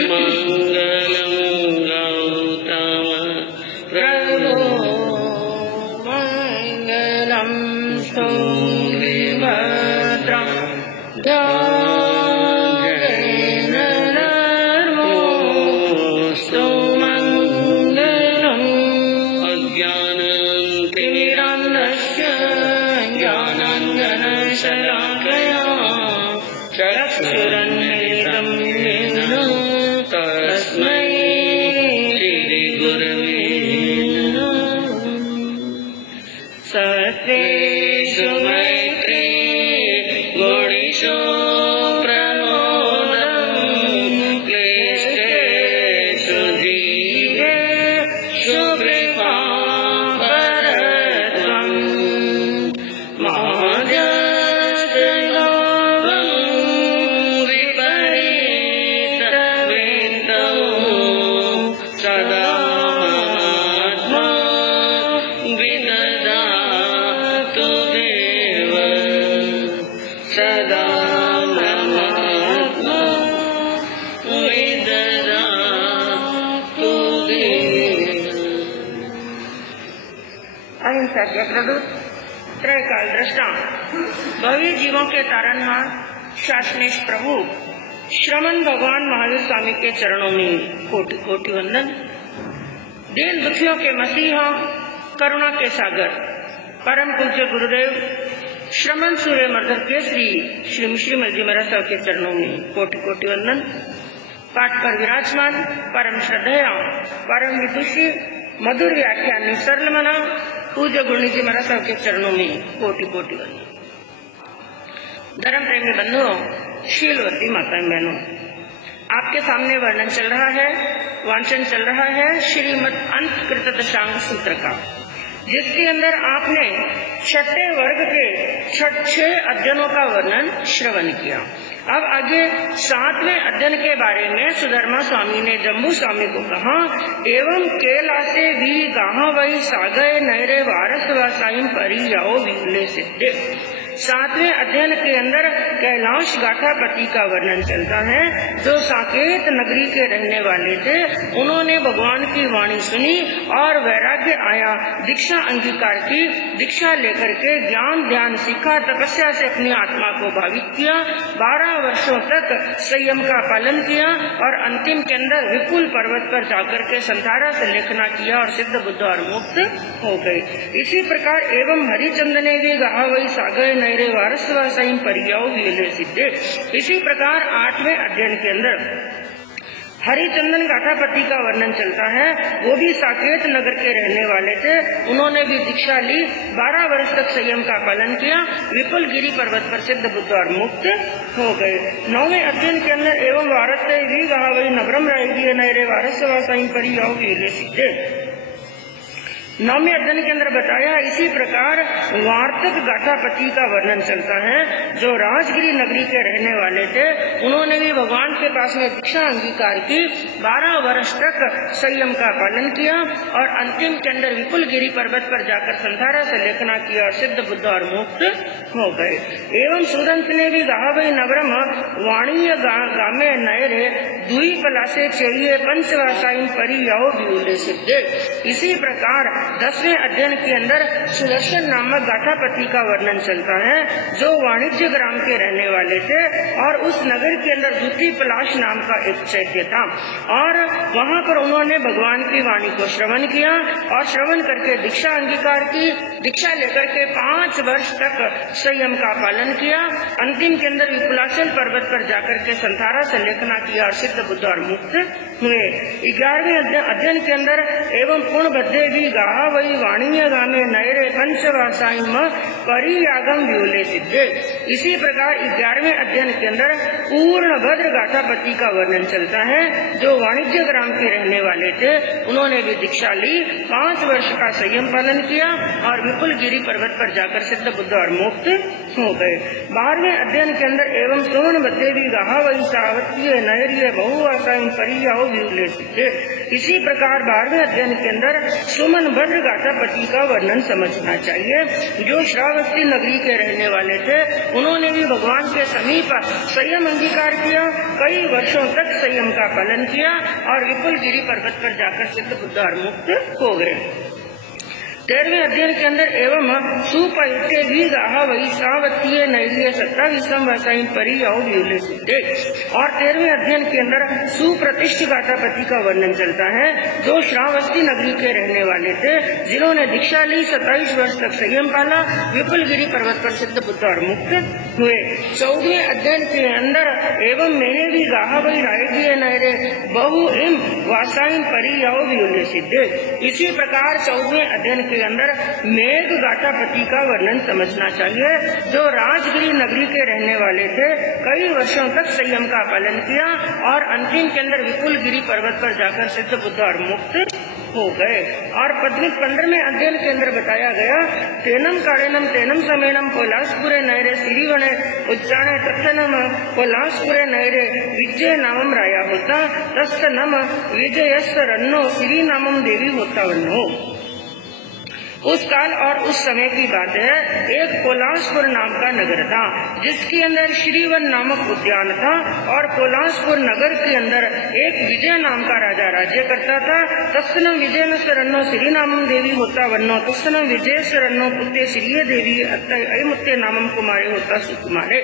मंगलम गौतम प्रभो मंगलम सुभद्रम ध्यान नमोस्तु मंगलम अज्ञानतिमिरान्धस्य ज्ञानाञ्जनशलाकया चक्षुरुन्मिलितं येन तस्मै श्रीगुरवे नमः। सत्तेषु मैत्री गुणेषु प्रमोदं क्लिष्टेषु जीवेषु कृपापरत्वं माजसलोभं विपरीतवेदो सदा महात्मा विदधातु देव सदा महात्मा विदधातु देव। अहिंसा के प्रदूत त्रैकाल दृष्टा भव्य जीवों के तारणहार शासनेश प्रभु श्रमण भगवान महावीर स्वामी के चरणों में कोटि कोटि वंदन। दीन दुखियों के मसीहा करुणा के सागर परम पूज्य गुरुदेव श्रमण सूर्य मर्दन केसरी श्री श्रीमद जी महाराज साहब के चरणों में कोटि कोटि वंदन। पाठ पर विराजमान परम श्रद्धेय परम विदुषी मधुर व्याख्यान सरल मना पूज्य गुरुनी जी महाराज साहब के चरणों में कोटि कोटि वंदन। धर्म प्रेमी बंधुओं, शीलवती माता बहनों, आपके सामने वर्णन चल रहा है, वांचन चल रहा है श्रीमद् अंतकृत दशांग सूत्र का, जिसके अंदर आपने छठे वर्ग के 6 अध्ययनों का वर्णन श्रवण किया। अब आगे 7वें अध्ययन के बारे में सुधर्मा स्वामी ने जम्बू स्वामी को कहा, एवं केलासे भी गाहा वही सागय नैरे वारस व साइम परी जाओ वीले सिद्धे। 7वें अध्ययन के अंदर कैलाश गाठापति का वर्णन चलता है, जो साकेत नगरी के रहने वाले थे। उन्होंने भगवान की वाणी सुनी और वैराग्य आया, दीक्षा अंगीकार की, दीक्षा लेकर के ज्ञान ध्यान सीखा, तपस्या से अपनी आत्मा को भावित किया, 12 वर्षों तक संयम का पालन किया और अंतिम के अंदर विपुल पर्वत पर जाकर के संधारा से लेखना किया और सिद्ध बुद्ध और मुक्त हो गए। इसी प्रकार एवं हरिचंद ने भी कहा वही सागर नैरे वारस व सही परियाओ वीले सिद्धे। इसी प्रकार 8वें अध्ययन के अंदर हरिचंदन गाठापति का वर्णन चलता है। वो भी साकेत नगर के रहने वाले थे। उन्होंने भी दीक्षा ली, 12 वर्ष तक संयम का पालन किया, विपुल गिरी पर्वत पर सिद्ध बुद्ध और मुक्त हो गए। 9वें अध्ययन के अंदर एवं वारस भी कहा वही नवरम रहेगी नैरे वारस व सही परियाओ वीले सिद्धे। 9वें अध्ययन के अंदर बताया, इसी प्रकार वार्तक गाठापति का वर्णन चलता है, जो राजगिरी नगरी के रहने वाले थे। उन्होंने भी भगवान के पास में दीक्षा अंगीकार की, 12 वर्ष तक संयम का पालन किया और अंतिम के अंदर विपुल गिरी पर्वत पर जाकर संधारा से लेखना किया और सिद्ध बुद्ध और मुक्त हो गए। एवं सूरंत ने भी कहा वही नवरम वाणीय गामे नयरे दुई पलासे चाहिए पंचवासाई परी याओ विउले सिद्धे। इसी प्रकार 10वें अध्ययन के अंदर सुदर्शन नामक गाठापति का वर्णन चलता है, जो वाणिज्य ग्राम के रहने वाले थे और उस नगर के अंदर दूती पलाश नाम का एक चैत्य था और वहाँ पर उन्होंने भगवान की वाणी को श्रवण किया और श्रवण करके दीक्षा अंगीकार की, दीक्षा लेकर के 5 वर्ष तक संयम का पालन किया। अंतिम के अंदर विपुलाचल पर्वत पर जाकर के संधारा से लेखना किया और सिद्ध बुद्ध और मुक्त हुए। 11वें अध्ययन के अंदर एवं पूर्ण बद्धे भी गाहा वही वाणीय गाने नयरे पंचवासाई परियागम व्यूले सिद्धे। इसी प्रकार 11वें अध्ययन के अंदर पूर्ण भद्र गाठापति का वर्णन चलता है, जो वाणिज्य ग्राम के रहने वाले थे। उन्होंने भी दीक्षा ली, 5 वर्ष का संयम पालन किया और विपुल गिरी पर्वत पर जाकर सिद्ध बुद्ध और मुक्त हो गए। 12वें अध्ययन के अंदर एवं सुवर्ण बद्धे भी गाहा वही सावतीय नयरीय बहु बहुआसाइन परियाओ विउले सीधे। इसी प्रकार 12वें अध्ययन के अंदर सुमन भद्र गाटापति का वर्णन समझना चाहिए। जो श्रावस्ती नगरी के रहने वाले थे, उन्होंने भी भगवान के समीप संयम अंगीकार किया, कई वर्षों तक संयम का पालन किया और विपुल गिरी पर्वत पर जाकर सिद्ध बुद्ध और मुक्त हो गए। 13वें अध्ययन के अंदर एवं सुपयुक्ते भी गाहा वही सावतीय नैरीय 27 वसाइन परियाओ विउले सीधे। और 13वें अध्ययन के अंदर सुप्रतिष्ठ गाटापति का वर्णन चलता है, जो श्रावस्ती नगरी के रहने वाले थे, जिन्होंने दीक्षा ली, 27 वर्ष तक संयम पाला, विपुल गिरी पर्वत पर सिद्ध बुद्ध और मुक्त हुए। 14वें अध्ययन के अंदर एवं मैंने भी गाहा वही राय नहरे बहु इम वासाइन परियाओ विउले सीधे। इसी प्रकार 14वें अध्ययन के अंदर मेघ गाटापति का वर्णन समझना चाहिए, जो राजगिरी नगरी के रहने वाले थे, कई वर्षों तक संयम का पालन किया और अंतिम के अंदर विपुल गिरी पर्वत पर जाकर सिद्ध बुद्ध और मुक्त हो गए। और 15वें अध्ययन के अंदर बताया गया, तेनम काड़ेनम तेनम समेनम कोलासपुरे नहरे सिरिवने उच्चाणे तत्नम कोलासपुरे नहरे विजय नामम राया होता तस्त नम विजयस्त रन्नो सिरी नामम देवी होता वन्नो। उस काल और उस समय की बात है, एक कोलासपुर नाम का नगर था, जिसके अंदर श्रीवन नामक उद्यान था और कोलासपुर नगर के अंदर एक विजय नाम का राजा राज्य करता था। तस्सनम विजय न शरणो श्री नामम देवी होता वन्नो तस्सनम विजय शरणो पुत्ते श्रीय देवी अयमुत्ते नामम कुमारे होता सुकुमारे।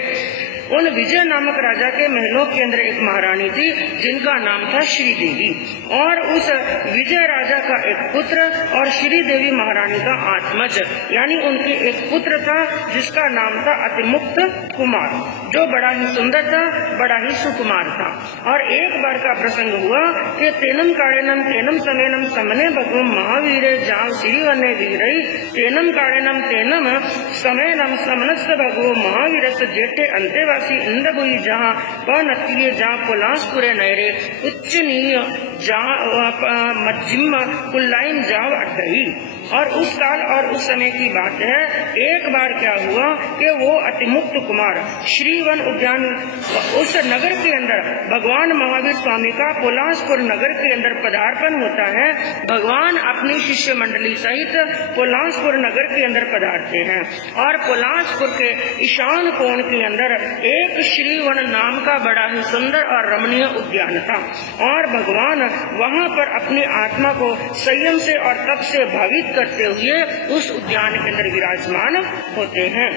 उन विजय नामक राजा के महलों के अंदर एक महारानी थी, जिनका नाम था श्रीदेवी, और उस विजय राजा का एक पुत्र और श्रीदेवी महारानी का आत्मज, यानी उनके एक पुत्र था जिसका नाम था अतिमुक्त कुमार, जो बड़ा ही सुंदर था, बड़ा ही सुकुमार था। और एक बार का प्रसंग हुआ कि तेनम काड़ेनम तेनम समेनम समने भगवम महावीरे जाव श्रीवने वीरई तेनम काड़ेनम तेनम समेनम समनस्थ भगवो महावीरस जेठे अंतेवासी इंद्रभुई जहाँ पनतीय जहाँ कोलासपुरे नहरे उच्चनीय जहाँ मज्जिम कुल्लाइन जाव अड्डई। और उस काल और उस समय की बात है, एक बार क्या हुआ कि वो अतिमुक्त कुमार श्रीवन उद्यान उस नगर के अंदर भगवान महावीर स्वामी का कोलासपुर नगर के अंदर पदार्पण होता है। भगवान अपनी शिष्य मंडली सहित कोलासपुर नगर के अंदर पधारते हैं और कोलासपुर के ईशान कोण के अंदर एक श्रीवन नाम का बड़ा ही सुंदर और रमणीय उद्यान था और भगवान वहाँ पर अपनी आत्मा को संयम से और तप से भावित करते हुए उस उद्यान के अंदर विराजमान होते हैं।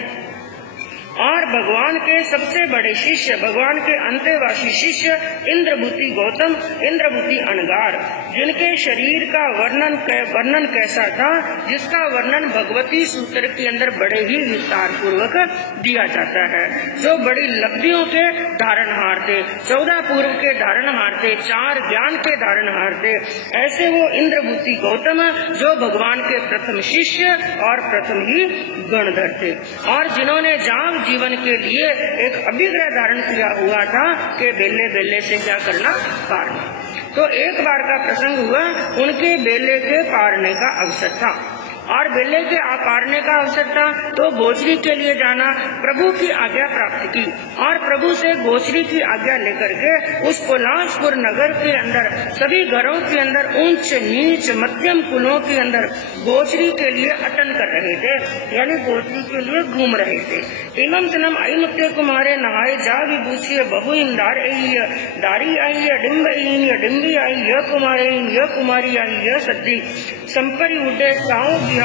और भगवान के सबसे बड़े शिष्य, भगवान के अंतेवासी शिष्य इंद्रभूति गौतम, इंद्रभूति अनगार, जिनके शरीर का वर्णन कैसा था, जिसका वर्णन भगवती सूत्र के अंदर बड़े ही विस्तार पूर्वक दिया जाता है। जो बड़ी लब्धियों के धारणहार थे, 14 पूर्व के धारणहार थे, 4 ज्ञान के धारणहार थे, ऐसे वो इंद्रभूति गौतम जो भगवान के प्रथम शिष्य और प्रथम ही गणधर थे और जिन्होंने जाम जीवन के लिए एक अभिग्रह धारण किया हुआ था कि बेले बेले से क्या करना, पारना। तो एक बार का प्रसंग हुआ, उनके बेले के पारने का अवसर था और बेले के पारने का अवसर था, तो गोचरी के लिए जाना, प्रभु की आज्ञा प्राप्त की और प्रभु से गोचरी की आज्ञा लेकर के उस कोलासपुर नगर के अंदर सभी घरों के अंदर ऊंच नीच मध्यम कुलों के अंदर गोचरी के लिए अटन कर रहे थे, यानी गोचरी के लिए घूम रहे थे। इमम सनम आई मुत्ते कुमारे नहाए जा विभूषिय बहु इंदार दारी आई डिम्बी आई य कुमारी आई य सद्दी संपरी उड्डे साओ बिहाओ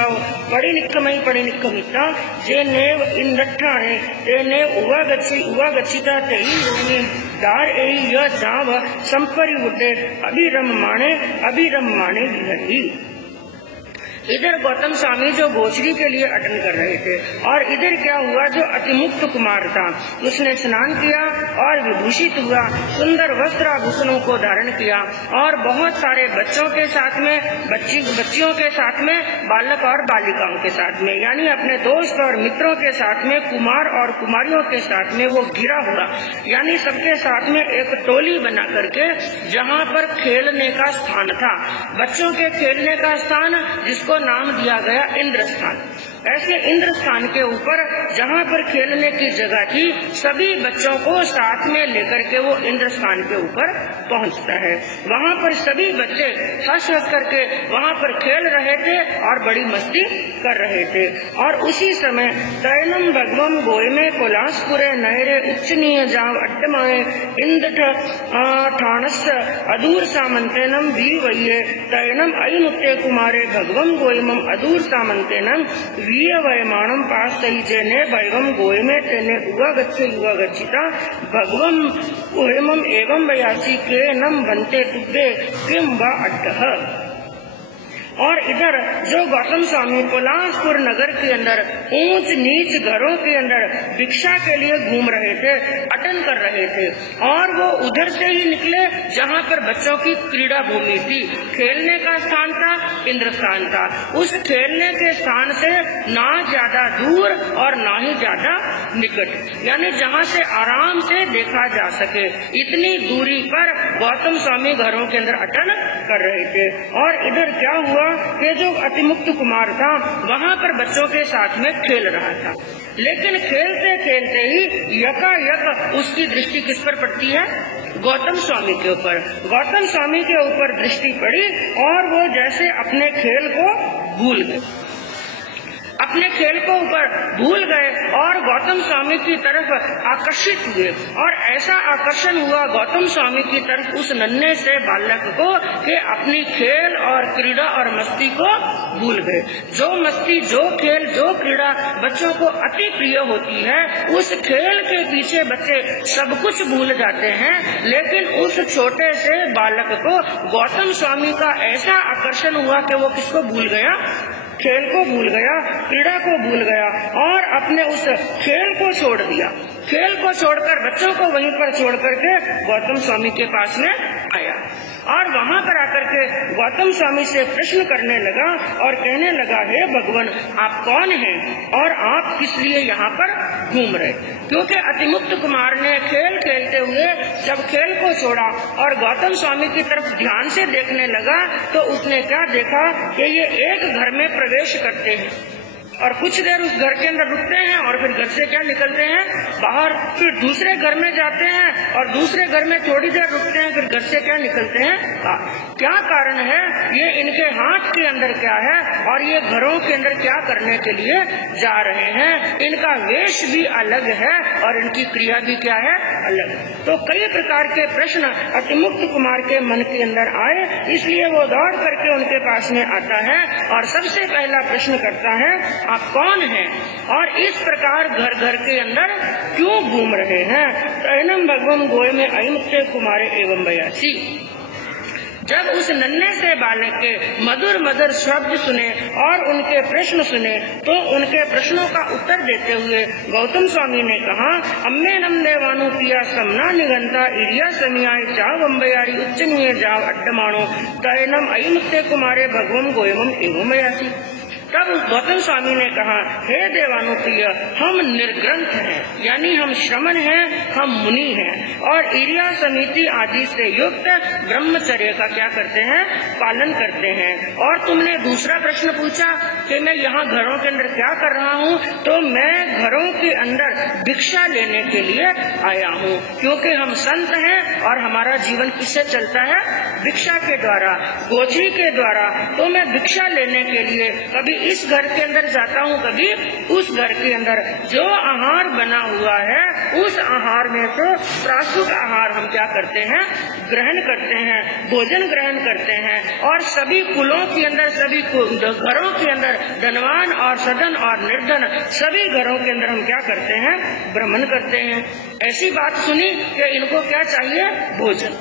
पड़ी निकमिता जे नेव इन नठाणे ते ने उवा गच्छिता तेई योनि दार एई य जाव संपरी उड्डे अभिरम माणे बिहरी। इधर गौतम स्वामी जो गोचरी के लिए अटन कर रहे थे और इधर क्या हुआ, जो अतिमुक्त कुमार था उसने स्नान किया और विभूषित हुआ, सुंदर वस्त्र आभूषणों को धारण किया और बहुत सारे बच्चों के साथ में, बच्चियों के साथ में, बालक और बालिकाओं के साथ में, यानी अपने दोस्त और मित्रों के साथ में, कुमार और कुमारियों के साथ में वो घिरा हुआ, यानी सबके साथ में एक टोली बना करके जहाँ पर खेलने का स्थान था, बच्चों के खेलने का स्थान जिसको नाम दिया गया इंद्र स्थान, ऐसे इंद्र स्थान के ऊपर जहाँ पर खेलने की जगह थी, सभी बच्चों को साथ में लेकर के वो इंद्र स्थान के ऊपर पहुँचता है। वहाँ पर सभी बच्चे हंस हंस करके वहाँ पर खेल रहे थे और बड़ी मस्ती कर रहे थे। और उसी समय तैनम भगवम गोयमे कोलासपुरे नहरे उच्चनीय जाव अड्डमाए इंद्र ठाणस अदूर सामंतेनम वी वये तैनम अयमुत्ते कुमारे भगवम गोयमम अदूर सामंतेनम वीय वयमाणम पास सहिजेने भैवम गोयमे तेने युवा गच्छिता भगवम गोयमम एवं वयासी के नम बनते तुब्बे किम व अड्डह। और इधर जो गौतम स्वामी कोलासपुर नगर के अंदर ऊंच नीच घरों के अंदर भिक्षा के लिए घूम रहे थे, अटन कर रहे थे, और वो उधर से ही निकले जहाँ पर बच्चों की क्रीड़ा भूमि थी। खेलने का स्थान था, इंद्र स्थान था। उस खेलने के स्थान से ना ज्यादा दूर और ना ही ज्यादा निकट, यानी जहाँ से आराम से देखा जा सके, इतनी दूरी पर गौतम स्वामी घरों के अंदर अटन कर रहे थे। और इधर क्या हुआ कि जो अतिमुक्त कुमार था वहाँ पर बच्चों के साथ में खेल रहा था, लेकिन खेलते खेलते ही यकायक उसकी दृष्टि किस पर पड़ती है? गौतम स्वामी के ऊपर। गौतम स्वामी के ऊपर दृष्टि पड़ी और वो जैसे अपने खेल को भूल गए, अपने खेल को ऊपर भूल गए और गौतम स्वामी की तरफ आकर्षित हुए। और ऐसा आकर्षण हुआ गौतम स्वामी की तरफ उस नन्हे से बालक को कि अपनी खेल और क्रीड़ा और मस्ती को भूल गए। जो मस्ती, जो खेल, जो क्रीड़ा बच्चों को अति प्रिय होती है, उस खेल के पीछे बच्चे सब कुछ भूल जाते हैं। लेकिन उस छोटे से बालक को गौतम स्वामी का ऐसा आकर्षण हुआ कि वो किसको भूल गया? खेल को भूल गया, क्रीड़ा को भूल गया और अपने उस खेल को छोड़ दिया। खेल को छोड़कर बच्चों को वहीं पर छोड़ करके गौतम स्वामी के पास में आया और वहाँ पर आकर के गौतम स्वामी से प्रश्न करने लगा और कहने लगा, हे भगवान, आप कौन हैं और आप किस लिए यहाँ पर घूम रहे? क्योंकि अतिमुक्त कुमार ने खेल खेलते हुए जब खेल को छोड़ा और गौतम स्वामी की तरफ ध्यान से देखने लगा तो उसने क्या देखा कि ये एक घर में प्रवेश करते हैं और कुछ देर उस घर के अंदर रुकते हैं और फिर घर से क्या निकलते हैं बाहर, फिर दूसरे घर में जाते हैं और दूसरे घर में थोड़ी देर रुकते हैं, फिर घर से क्या निकलते हैं बाहर। क्या कारण है? ये इनके हाथ के अंदर क्या है और ये घरों के अंदर क्या करने के लिए जा रहे हैं? इनका वेश भी अलग है और इनकी क्रिया भी क्या है? अलग। तो कई प्रकार के प्रश्न अतिमुक्त कुमार के मन के अंदर आए, इसलिए वो दौड़ करके उनके पास में आता है और सबसे पहला प्रश्न करता है, आप कौन हैं और इस प्रकार घर घर के अंदर क्यों घूम रहे हैं? तैनम भगवम गोय में अयमुत्ते कुमारे एवं बयासी। जब उस नन्हे से बालक के मधुर मधुर शब्द सुने और उनके प्रश्न सुने तो उनके प्रश्नों का उत्तर देते हुए गौतम स्वामी ने कहा, अम्मे नम देवानु पिया समना निगंता इरिया समियाई जाव अम्बयारी उच्चनीय जाव अड्डमाणो तैनम अयमुत्ते कुमारे भगवम गोयमम एवं बयासी। तब गौतम स्वामी ने कहा, हे देवानुप्रिय, हम निर्ग्रंथ हैं, यानी हम श्रमण हैं, हम मुनि हैं और इरिया समिति आदि से युक्त ब्रह्मचर्य का क्या करते हैं? पालन करते हैं। और तुमने दूसरा प्रश्न पूछा कि मैं यहाँ घरों के अंदर क्या कर रहा हूँ, तो मैं घरों के अंदर भिक्षा लेने के लिए आया हूँ, क्योंकि हम संत हैं और हमारा जीवन किससे चलता है? भिक्षा के द्वारा, गोची के द्वारा। तो मैं भिक्षा लेने के लिए कभी इस घर के अंदर जाता हूँ, कभी उस घर के अंदर। जो आहार बना हुआ है उस आहार में तो प्रासुक आहार हम क्या करते हैं? ग्रहण करते हैं, भोजन ग्रहण करते हैं। और सभी कुलों के अंदर, सभी घरों के अंदर, धनवान और सधन और निर्धन सभी घरों के अंदर हम क्या करते हैं? भ्रमण करते हैं। ऐसी बात सुनी कि इनको क्या चाहिए? भोजन।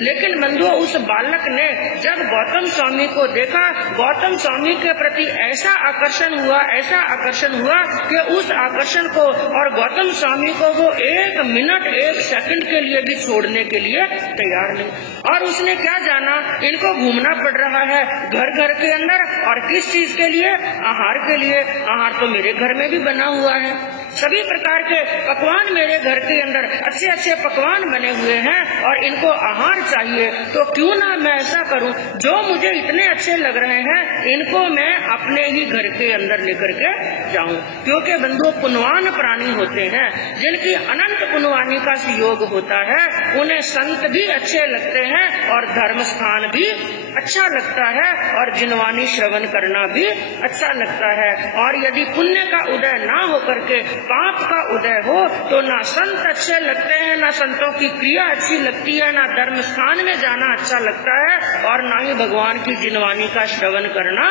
लेकिन बंधुओं, उस बालक ने जब गौतम स्वामी को देखा, गौतम स्वामी के प्रति ऐसा आकर्षण हुआ कि उस आकर्षण को और गौतम स्वामी को वो 1 मिनट 1 सेकंड के लिए भी छोड़ने के लिए तैयार नहीं। और उसने क्या जाना, इनको घूमना पड़ रहा है घर घर के अंदर, और किस चीज के लिए? आहार के लिए। आहार तो मेरे घर में भी बना हुआ है, सभी प्रकार के पकवान मेरे घर के अंदर अच्छे अच्छे पकवान बने हुए हैं और इनको आहार चाहिए, तो क्यों ना मैं ऐसा करूं, जो मुझे इतने अच्छे लग रहे हैं इनको मैं अपने ही घर के अंदर लेकर के जाऊं। क्योंकि बंधु पुण्यवान प्राणी होते हैं, जिनकी अनंत पुण्यवानी का योग होता है, उन्हें संत भी अच्छे लगते हैं और धर्म स्थान भी अच्छा लगता है और जिनवानी श्रवण करना भी अच्छा लगता है। और यदि पुण्य का उदय ना होकर के पाप का उदय हो तो ना संत अच्छे लगते हैं, ना संतों की क्रिया अच्छी लगती है, ना धर्म स्थान में जाना अच्छा लगता है और ना ही भगवान की जिनवानी का श्रवण करना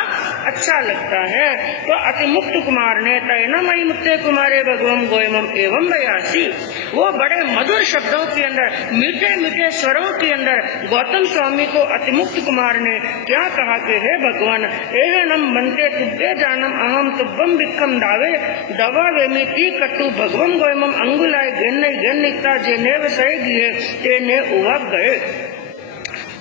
अच्छा लगता है। तो अतिमुक्त कुमार ने तैनमयी मुक्ते कुमारे भगवम गोयमम एवं बयासी, वो बड़े मधुर शब्दों के अंदर, मीठे मीठे स्वरों के अंदर गौतम स्वामी को अतिमुक्त कुमार ने क्या कहा कि हे भगवान, एहनम बनते तुब्बे जानम अहम तुब्बम भिक्खम दावे दवा वेमिति कटु भगवम गोयमम अंगुलाय गेन्ने गेन्निता जेने वसय गिए तेने उवग गए।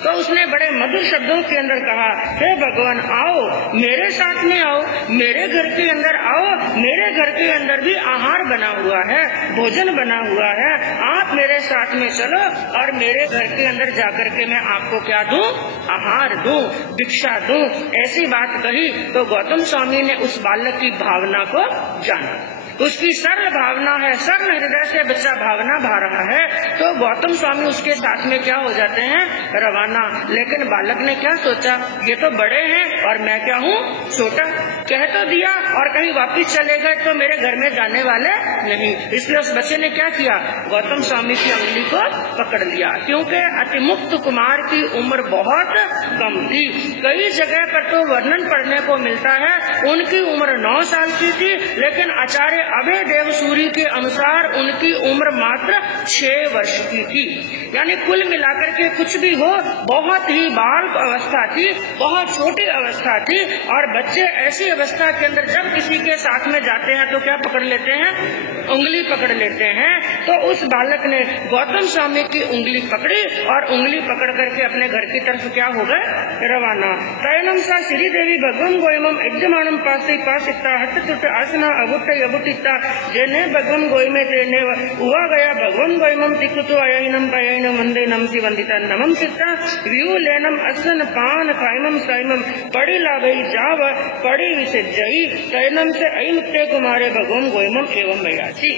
तो उसने बड़े मधुर शब्दों के अंदर कहा, हे भगवान आओ मेरे साथ में आओ, मेरे घर के अंदर आओ, मेरे घर के अंदर भी आहार बना हुआ है, भोजन बना हुआ है, आप मेरे साथ में चलो और मेरे घर के अंदर जाकर के मैं आपको क्या दूं, आहार दूं, भिक्षा दूं। ऐसी बात कही तो गौतम स्वामी ने उस बालक की भावना को जाना, उसकी सरल भावना है, सरल हृदय से बच्चा भावना भा रहा है, तो गौतम स्वामी उसके साथ में क्या हो जाते हैं, रवाना। लेकिन बालक ने क्या सोचा, ये तो बड़े हैं और मैं क्या हूँ, छोटा। कह तो दिया और कहीं वापिस चले गए तो मेरे घर में जाने वाले नहीं, इसलिए उस बच्चे ने क्या किया, गौतम स्वामी की अंगुली को पकड़ लिया। क्योंकि अतिमुक्त कुमार की उम्र बहुत कम थी। कई जगह पर तो वर्णन पढ़ने को मिलता है उनकी उम्र 9 साल की थी, लेकिन आचार्य अभय देव सूरी के अनुसार उनकी उम्र मात्र 6 वर्ष की थी। यानी कुल मिलाकर के कुछ भी हो, बहुत ही बाल अवस्था थी, बहुत छोटी अवस्था थी। और बच्चे ऐसी अवस्था के अंदर जब किसी के साथ में जाते हैं तो क्या पकड़ लेते हैं, उंगली पकड़ लेते हैं। तो उस बालक ने गौतम स्वामी की उंगली पकड़ी और उंगली पकड़ करके अपने घर की तरफ क्या हो गए, रवाना। तयनम सा श्री देवी भगवम गोयमम यजमानम पासी पासिता हट तुट आसना अबुट अबुटिता जेने भगवम गोय में तेने हुआ गया भगवम गोयमम तिकुतु अयनम पयनम वंदे नम सी वंदिता नमम सिता व्यू लेनम असन पान कायमम कायमम पड़ी लाभई जाव पड़ी विसर्जई तयनम से अय मुक्ते कुमारे भगवम गोयमम एवं बयासी।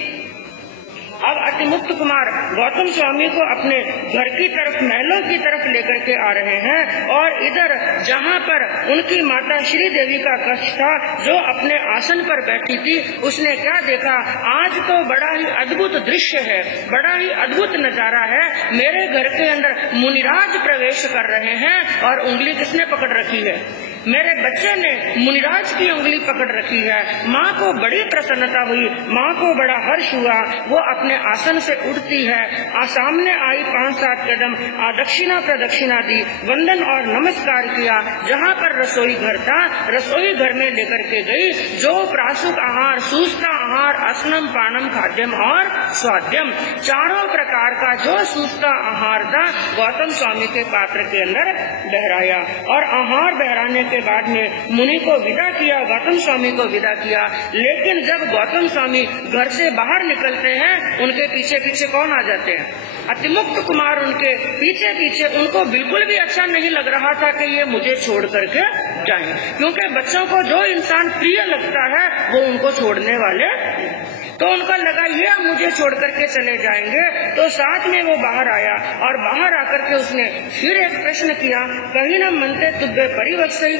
अब अतिमुक्त कुमार गौतम स्वामी को अपने घर की तरफ, महलों की तरफ लेकर के आ रहे हैं और इधर जहाँ पर उनकी माता श्री देवी का कक्ष था, जो अपने आसन पर बैठी थी, उसने क्या देखा, आज तो बड़ा ही अद्भुत दृश्य है, बड़ा ही अद्भुत नजारा है। मेरे घर के अंदर मुनिराज प्रवेश कर रहे हैं और उंगली किसने पकड़ रखी है, मेरे बच्चे ने मुनिराज की उंगली पकड़ रखी है। माँ को बड़ी प्रसन्नता हुई, माँ को बड़ा हर्ष हुआ। वो अपने आसन से उठती है, सामने आई 5-7 कदम, दक्षिणा प्रदक्षिणा दी, वंदन और नमस्कार किया। जहाँ पर रसोई घर था, रसोई घर में लेकर के गई। जो प्रासुक आहार, सूस्ता आहार, असनम पानम खाद्यम और स्वाद्यम, चारों प्रकार का जो सूस्ता आहार था गौतम स्वामी के पात्र के अंदर बहराया। और आहार बहराने के बाद में मुनि को विदा किया, गौतम स्वामी को विदा किया। लेकिन जब गौतम स्वामी घर से बाहर निकलते हैं, उनके पीछे पीछे कौन आ जाते हैं, अतिमुक्त कुमार उनके पीछे पीछे। उनको बिल्कुल भी अच्छा नहीं लग रहा था कि ये मुझे छोड़ करके जाएं, क्योंकि बच्चों को जो इंसान प्रिय लगता है वो उनको छोड़ने वाले, तो उनको लगा ये मुझे छोड़ करके चले जाएंगे। तो साथ में वो बाहर आया और बाहर आकर के उसने फिर एक प्रश्न किया, कहीं न मनते तुब्बे परिवत्सई,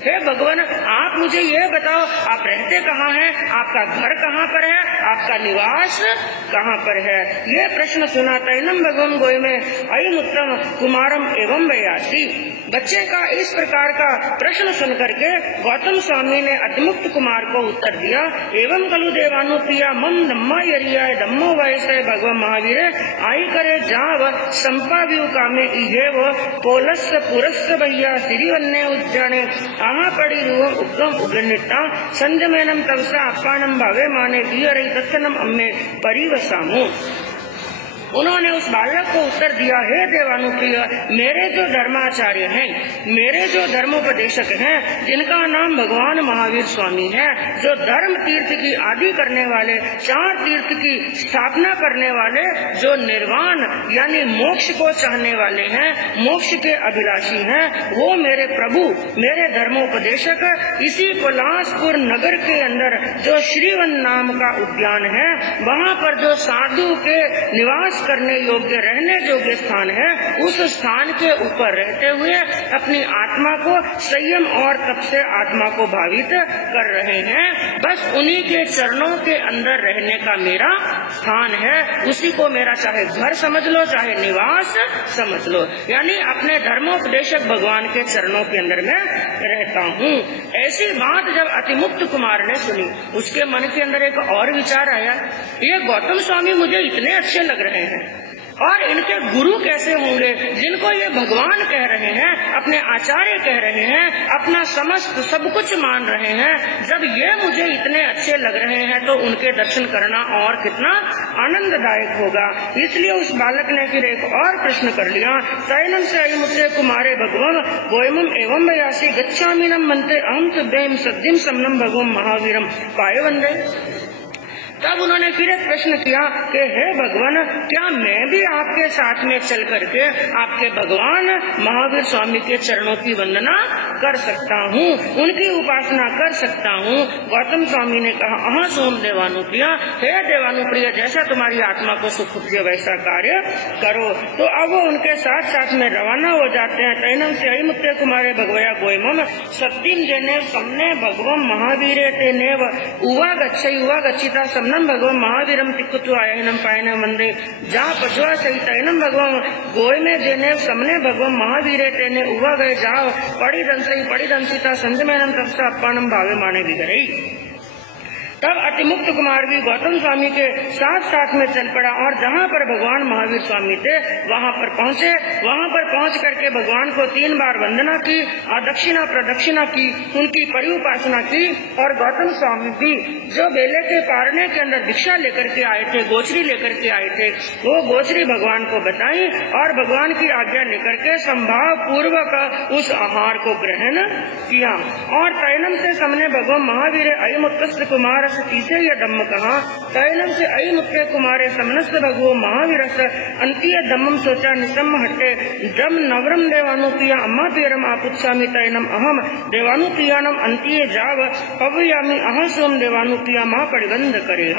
हे भगवान आप मुझे ये बताओ, आप रहते कहाँ हैं, आपका घर कहाँ पर है, आपका निवास कहाँ पर है। ये प्रश्न सुना तैनम भगवम गोय में अयम उत्तम कुमारम एवं बयासी। बच्चे का इस प्रकार का प्रश्न सुन करके गौतम स्वामी ने अतिमुक्त कुमार को उत्तर दिया, एवं कलु देवानुप्रिया मम धम्मा यरिया धम्मो वयसे भगवम महावीर आई करे जाव संपाव्यू कामे इहे वो पोलस पुरस्स भैया सिरिवन्ने उज्जाने आहा पड़ी रूम उग्रम उग्रनिता संजमेनम तवसा अपानम भावे माने दियरई तत्सनम अम्मे परिवसामु। उन्होंने उस बालक को उत्तर दिया, हे देवानुप्रिय, मेरे जो धर्माचार्य हैं, मेरे जो धर्मोपदेशक हैं, जिनका नाम भगवान महावीर स्वामी है, जो धर्म तीर्थ की आदि करने वाले, 4 तीर्थ की स्थापना करने वाले, जो निर्वाण यानी मोक्ष को चाहने वाले हैं, मोक्ष के अभिलाषी हैं, वो मेरे प्रभु, मेरे धर्मोपदेशक इसी कोलासपुर नगर के अंदर जो श्रीवन नाम का उद्यान है, वहाँ पर जो साधु के निवास करने योग्य, रहने योग्य स्थान है, उस स्थान के ऊपर रहते हुए अपनी आत्मा को संयम और तप से आत्मा को भावित कर रहे हैं। बस उन्हीं के चरणों के अंदर रहने का मेरा स्थान है। उसी को मेरा चाहे घर समझ लो, चाहे निवास समझ लो, यानी अपने धर्मोपदेशक भगवान के चरणों के अंदर मैं रहता हूँ। ऐसी बात जब अतिमुक्त कुमार ने सुनी, उसके मन के अंदर एक और विचार आया, ये गौतम स्वामी मुझे इतने अच्छे लग रहे हैं और इनके गुरु कैसे होंगे, जिनको ये भगवान कह रहे हैं, अपने आचार्य कह रहे हैं, अपना समस्त सब कुछ मान रहे हैं। जब ये मुझे इतने अच्छे लग रहे हैं तो उनके दर्शन करना और कितना आनंददायक होगा। इसलिए उस बालक ने फिर एक और प्रश्न कर लिया, शयनम से अयमुत्रे कुमारे भगवम गोयमम एवं वयासी गच्छामिनम मनते अहम तुभ्यम सद्यम समनम भगवम महावीरम पाए वंदे। तब उन्होंने फिर एक प्रश्न किया कि हे भगवान, क्या मैं भी आपके साथ में चल करके आपके भगवान महावीर स्वामी के चरणों की वंदना कर सकता हूँ, उनकी उपासना कर सकता हूँ? गौतम स्वामी ने कहा, हाँ सोम देवानुप्रिय, हे देवानुप्रिय, जैसा तुम्हारी आत्मा को सुख उपजे वैसा कार्य करो। तो अब वो उनके साथ साथ में रवाना हो जाते हैं। तैनम से अयमुत्ते कुमारे भगवया गोयमम सत्यम जने समने भगवम महावीरे तेने उवा गच्छिता नम भगवान महावीरम तिक्कुतु आयनम पायनम वंदे जा पशुआ सहित भगवान गोय में देने समने भगवान महावीरे तेने उवा गए जाओ पड़ी दंसिता संजमैनम तपसा अप्पानम भावे माने भी गई। तब अतिमुक्त कुमार भी गौतम स्वामी के साथ साथ में चल पड़ा और जहाँ पर भगवान महावीर स्वामी थे वहाँ पर पहुँचे। वहाँ पर पहुँच करके भगवान को 3 बार वंदना की, दक्षिणा प्रदक्षिणा की, उनकी परिउपासना की। और गौतम स्वामी भी जो बेले के पारने के अंदर दीक्षा लेकर के आए थे, गोचरी लेकर के आए थे, वो गोचरी भगवान को बताई और भगवान की आज्ञा लेकर के संभाव पूर्वक उस आहार को ग्रहण किया। और तैनम से समने भगवान महावीर अयमुत्तस्त कुमार तीसरे यह धम्म कहा, तैनम से अयमुत्ते कुमारे समनस्त भगवो महावीरस अंत्य धम्मम सोचा निसम हटे दम नवरम देवानुप्रिया अम्मा पीरम आपुत्सामी तैनम अहम देवानुप्रियानम अंत्य जाव पवयामी अह सोम देवानुप्रिया माँ परिबंध करे।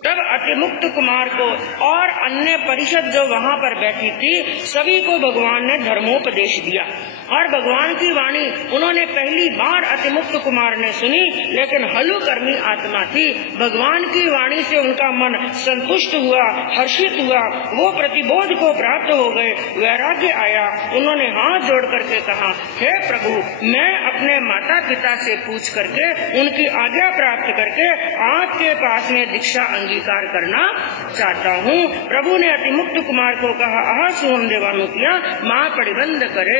तब अतिमुक्त कुमार को और अन्य परिषद जो वहाँ पर बैठी थी सभी को भगवान ने धर्मोपदेश दिया और भगवान की वाणी उन्होंने पहली बार अतिमुक्त कुमार ने सुनी, लेकिन हलुकर्मी आत्मा थी। भगवान की वाणी से उनका मन संतुष्ट हुआ, हर्षित हुआ, वो प्रतिबोध को प्राप्त हो गए, वैराग्य आया। उन्होंने हाथ जोड़ करके कहा, हे प्रभु, मैं अपने माता पिता से पूछ करके उनकी आज्ञा प्राप्त करके आपके पास में दीक्षा अंगीकार करना चाहता हूँ। प्रभु ने अतिमुक्त कुमार को कहा, आह सोम देवानुप्रिया माँ परिबंध करे।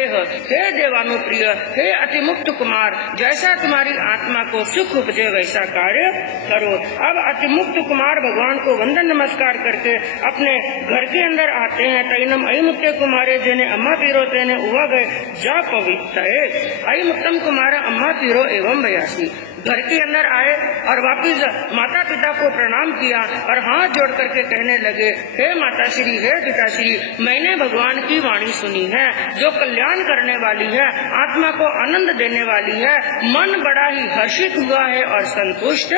हे देवानुप्रिय, हे अतिमुक्त कुमार, जैसा तुम्हारी आत्मा को सुख उपजे वैसा कार्य करो। अब अतिमुक्त कुमार भगवान को वंदन नमस्कार करके अपने घर के अंदर आते हैं। तैनम अयमुत्ते कुमारे जेने अम्मा पीरो तेने उवा गए जा पवित्र अयमुत्तम कुमार अम्मा पीरो एवं भयासी। घर के अंदर आए और वापिस माता पिता को प्रणाम किया और हाथ जोड़ करके कहने लगे, हे माता श्री, हे पिताश्री, मैंने भगवान की वाणी सुनी है जो कल्याण करने वाली है, आत्मा को आनंद देने वाली है। मन बड़ा ही हर्षित हुआ है और संतुष्ट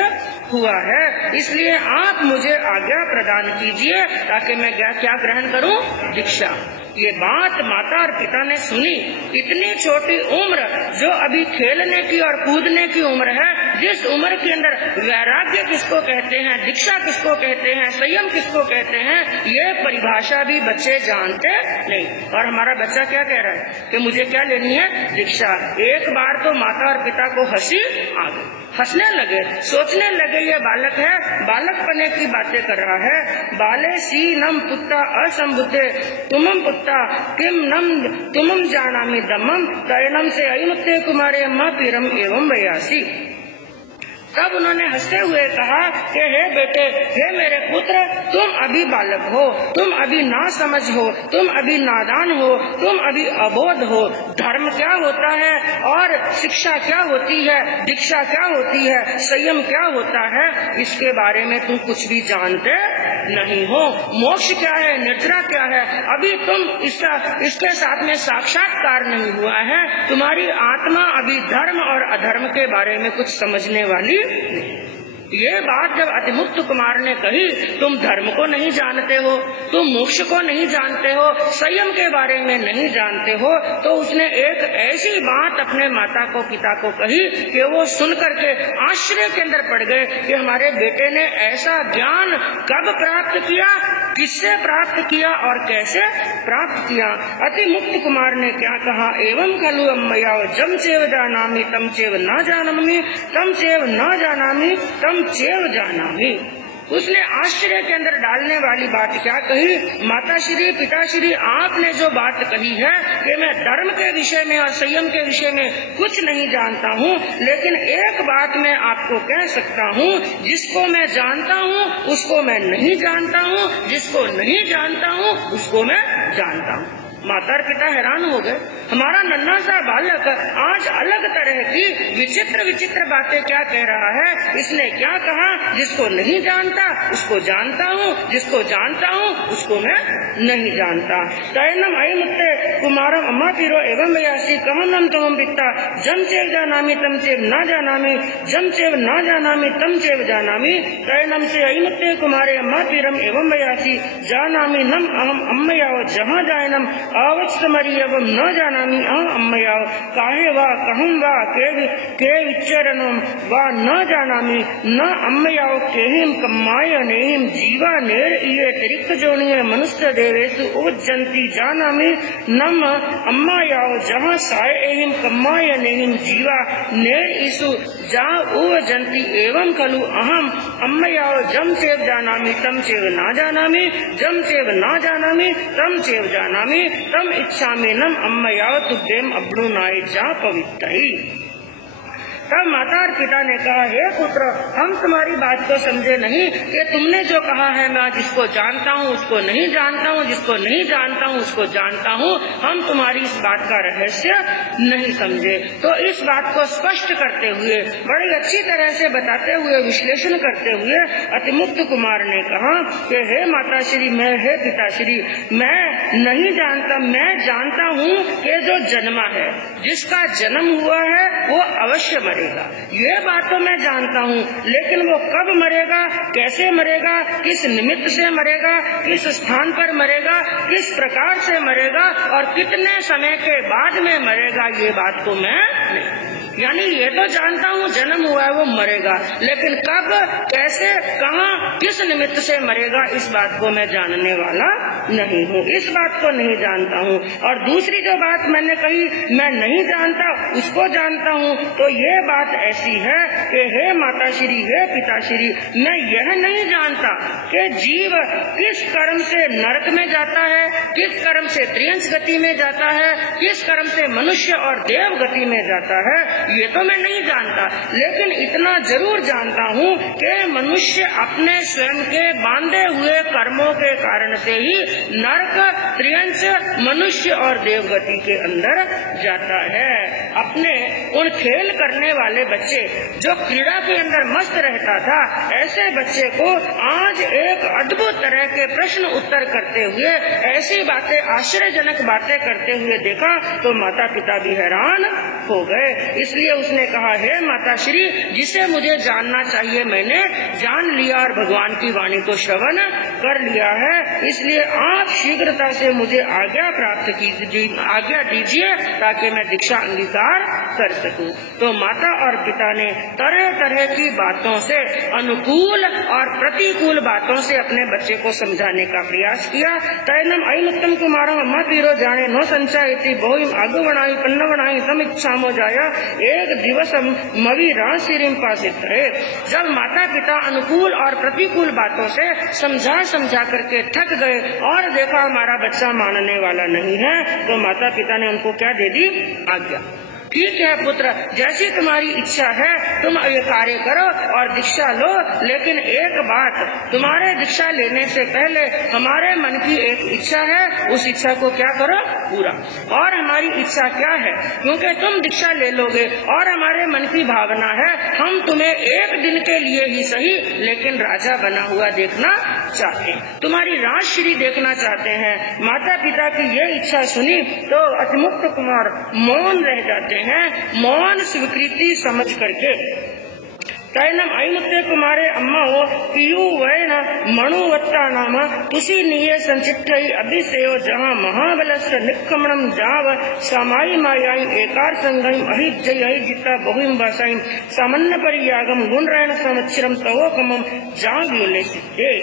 हुआ है, इसलिए आप मुझे आज्ञा प्रदान कीजिए ताकि मैं क्या ग्रहण करूं? दीक्षा। ये बात माता और पिता ने सुनी। इतनी छोटी उम्र जो अभी खेलने की और कूदने की उम्र है, जिस उम्र के अंदर वैराग्य किसको कहते हैं, दीक्षा किसको कहते हैं, संयम किसको कहते हैं, ये परिभाषा भी बच्चे जानते नहीं। और हमारा बच्चा क्या कह रहा है कि मुझे क्या लेनी है? दीक्षा। एक बार तो माता और पिता को हंसी आ गई, हंसने लगे, सोचने लगे ये बालक है, बालकपने की बातें कर रहा है। बाले सी नम पुत्ता असंबुद्धे तुमम पुत्ता किम नम तुमम जानामि दमम तैनम से अयमुत्ते कुमारे अम्मा पीरम एवं भयासी। तब उन्होंने हंसते हुए कहा कि हे बेटे, हे मेरे पुत्र, तुम अभी बालक हो, तुम अभी नासमझ हो, तुम अभी नादान हो, तुम अभी अबोध हो। धर्म क्या होता है और शिक्षा क्या होती है, दीक्षा क्या होती है, संयम क्या होता है, इसके बारे में तुम कुछ भी जानते नहीं हो। मोक्ष क्या है, निद्रा क्या है, अभी तुम इसके साथ में साक्षात्कार नहीं हुआ है। तुम्हारी आत्मा अभी धर्म और अधर्म के बारे में कुछ समझने वाली नहीं। ये बात जब अतिमुक्त कुमार ने कही, तुम धर्म को नहीं जानते हो, तुम मोक्ष को नहीं जानते हो, संयम के बारे में नहीं जानते हो, तो उसने एक ऐसी बात अपने माता को, पिता को कही कि वो सुन करके आश्चर्य के अंदर पड़ गए कि हमारे बेटे ने ऐसा ज्ञान कब प्राप्त किया, किससे प्राप्त किया और कैसे प्राप्त किया। अतिमुक्त कुमार ने क्या कहा, एवं खलु अम्मया जम चेव जानामि तम चेव न जानामि, तम चेव न जानामि तम चेव जानामि। उसने आश्चर्य के अंदर डालने वाली बात क्या कही, माताश्री, पिताश्री, आपने जो बात कही है कि मैं धर्म के विषय में और संयम के विषय में कुछ नहीं जानता हूँ, लेकिन एक बात मैं आपको कह सकता हूँ, जिसको मैं जानता हूँ उसको मैं नहीं जानता हूँ, जिसको नहीं जानता हूँ उसको मैं जानता हूँ। माता और पिता हैरान हो गए, हमारा नन्हा सा बालक आज अलग तरह की विचित्र विचित्र बातें क्या कह रहा है। इसने क्या कहा, जिसको नहीं जानता उसको जानता हूँ, जिसको जानता हूँ उसको मैं नहीं जानता। तैनम अयमुत्ते कुमारम अम्मा पीरो एवं वयासी कहम तम पिता जम चेव जानामि तम चेव न जानामि, जम चेव न जानामि तम चेव जानामि। तैनम से अयमुत्ते कुमारे अम्मा पीरम एवं वयासी जानामि नम अहम अम्मयाव जहाँ जायनम आवत्समरियवम न जानामि अहम अम्मयाव काहे वा कहम वा के विच्चरणम वा न जानामि न अम्मयाव केहिम कम्माय नेहिम जीवा नेर इये तिरिक्त जोनिये मनुष्य देवेषु उज्जन्ति जानामि नम अम्मयाव जहाँ साय एहिम कम्माय नेहिम जीवा नेर इसु जा उज्जन्ति एवं खलु अहम अम्मयाव जम चेव जानामि तम चेव न जानामि, जम चेव न जानामि तम चेव जानामि, तम इच्छामि नम अम्मयाव तुभ्यम अब्रुनाय जा पवित्रई। तब माता और पिता ने कहा, हे पुत्र, हम तुम्हारी बात को समझे नहीं कि तुमने जो कहा है मैं जिसको जानता हूँ उसको नहीं जानता हूँ, जिसको नहीं जानता हूँ उसको जानता हूँ, हम तुम्हारी इस बात का रहस्य नहीं समझे। तो इस बात को स्पष्ट करते हुए, बड़ी अच्छी तरह से बताते हुए, विश्लेषण करते हुए अतिमुक्त कुमार ने कहा कि हे माताश्री, मैं, हे पिताश्री, मैं नहीं जानता, मैं जानता हूँ कि जो जन्मा है, जिसका जन्म हुआ है वो अवश्य मरेगा। ये बात तो मैं जानता हूँ, लेकिन वो कब मरेगा, कैसे मरेगा, किस निमित्त से मरेगा, किस स्थान पर मरेगा, किस प्रकार से मरेगा और कितने समय के बाद में मरेगा, ये बात तो मैं नहीं। यानी ये तो जानता हूँ जन्म हुआ है वो मरेगा, लेकिन कब, कैसे, कहाँ, किस निमित्त से मरेगा, इस बात को मैं जानने वाला नहीं हूँ, इस बात को नहीं जानता हूँ। और दूसरी जो बात मैंने कही, मैं नहीं जानता उसको जानता हूँ, तो ये बात ऐसी है कि हे माताश्री, हे पिताश्री, मैं यह नहीं जानता कि जीव किस कर्म से नरक में जाता है, किस कर्म से त्रियंश गति में जाता है, किस कर्म से मनुष्य और देव गति में जाता है, ये तो मैं नहीं जानता। लेकिन इतना जरूर जानता हूँ कि मनुष्य अपने स्वयं के बांधे हुए कर्मों के कारण से ही नरक, त्रियंश, मनुष्य और देवगति के अंदर जाता है। अपने उन खेल करने वाले बच्चे जो क्रीड़ा के अंदर मस्त रहता था, ऐसे बच्चे को आज एक अद्भुत तरह के प्रश्न उत्तर करते हुए, ऐसी बातें, आश्चर्यजनक बातें करते हुए देखा तो माता पिता भी हैरान हो गए। इसलिए उसने कहा, हे माताश्री, जिसे मुझे जानना चाहिए मैंने जान लिया और भगवान की वाणी को श्रवण कर लिया है, इसलिए आप शीघ्रता से मुझे आज्ञा प्राप्त कीजिए, आज्ञा दीजिए ताकि मैं दीक्षा अंगीकार कर सकूं। तो माता और पिता ने तरह तरह की बातों से, अनुकूल और प्रतिकूल बातों से अपने बच्चे को समझाने का प्रयास किया। तैनम अयमुत्तम कुमारम अम्मा पीरो जाने नो संचय इति बहुम आगु बढ़ाई पन्न बढ़ाई तम इच्छा हो जाया एक दिवस मवी राशिरिम पासित है। जब माता पिता अनुकूल और प्रतिकूल बातों से समझा करके थक गए और देखा हमारा बच्चा मानने वाला नहीं है, तो माता पिता ने उनको क्या दे दी, आज्ञा। ठीक है पुत्र, जैसी तुम्हारी इच्छा है तुम ये कार्य करो और दीक्षा लो, लेकिन एक बात, तुम्हारे दीक्षा लेने से पहले हमारे मन की एक इच्छा है, उस इच्छा को क्या करो, पूरा। और हमारी इच्छा क्या है, क्योंकि तुम दीक्षा ले लोगे और हमारे मन की भावना है हम तुम्हें एक दिन के लिए ही सही लेकिन राजा बना हुआ देखना चाहते हैं, तुम्हारी राजश्री देखना चाहते हैं। माता पिता की ये इच्छा सुनी तो अतिमुक्त कुमार मौन रह जाते हैं, मौन स्वीकृति समझ करके। तैनम अयमुत्ते कुमारे अम्मा हो पीयू वैन मणुवत्ता नाम तुसी निये संचित्तई अभिसेयो जहाँ महाबलस्य निक्रमणम जाव समाई मायाई एकार संगम अहिजय अहिजिता बहुम वासाई सामान्य परियागम गुणरायण संवत्सरम तवोकमम जाव्युले सिद्धे।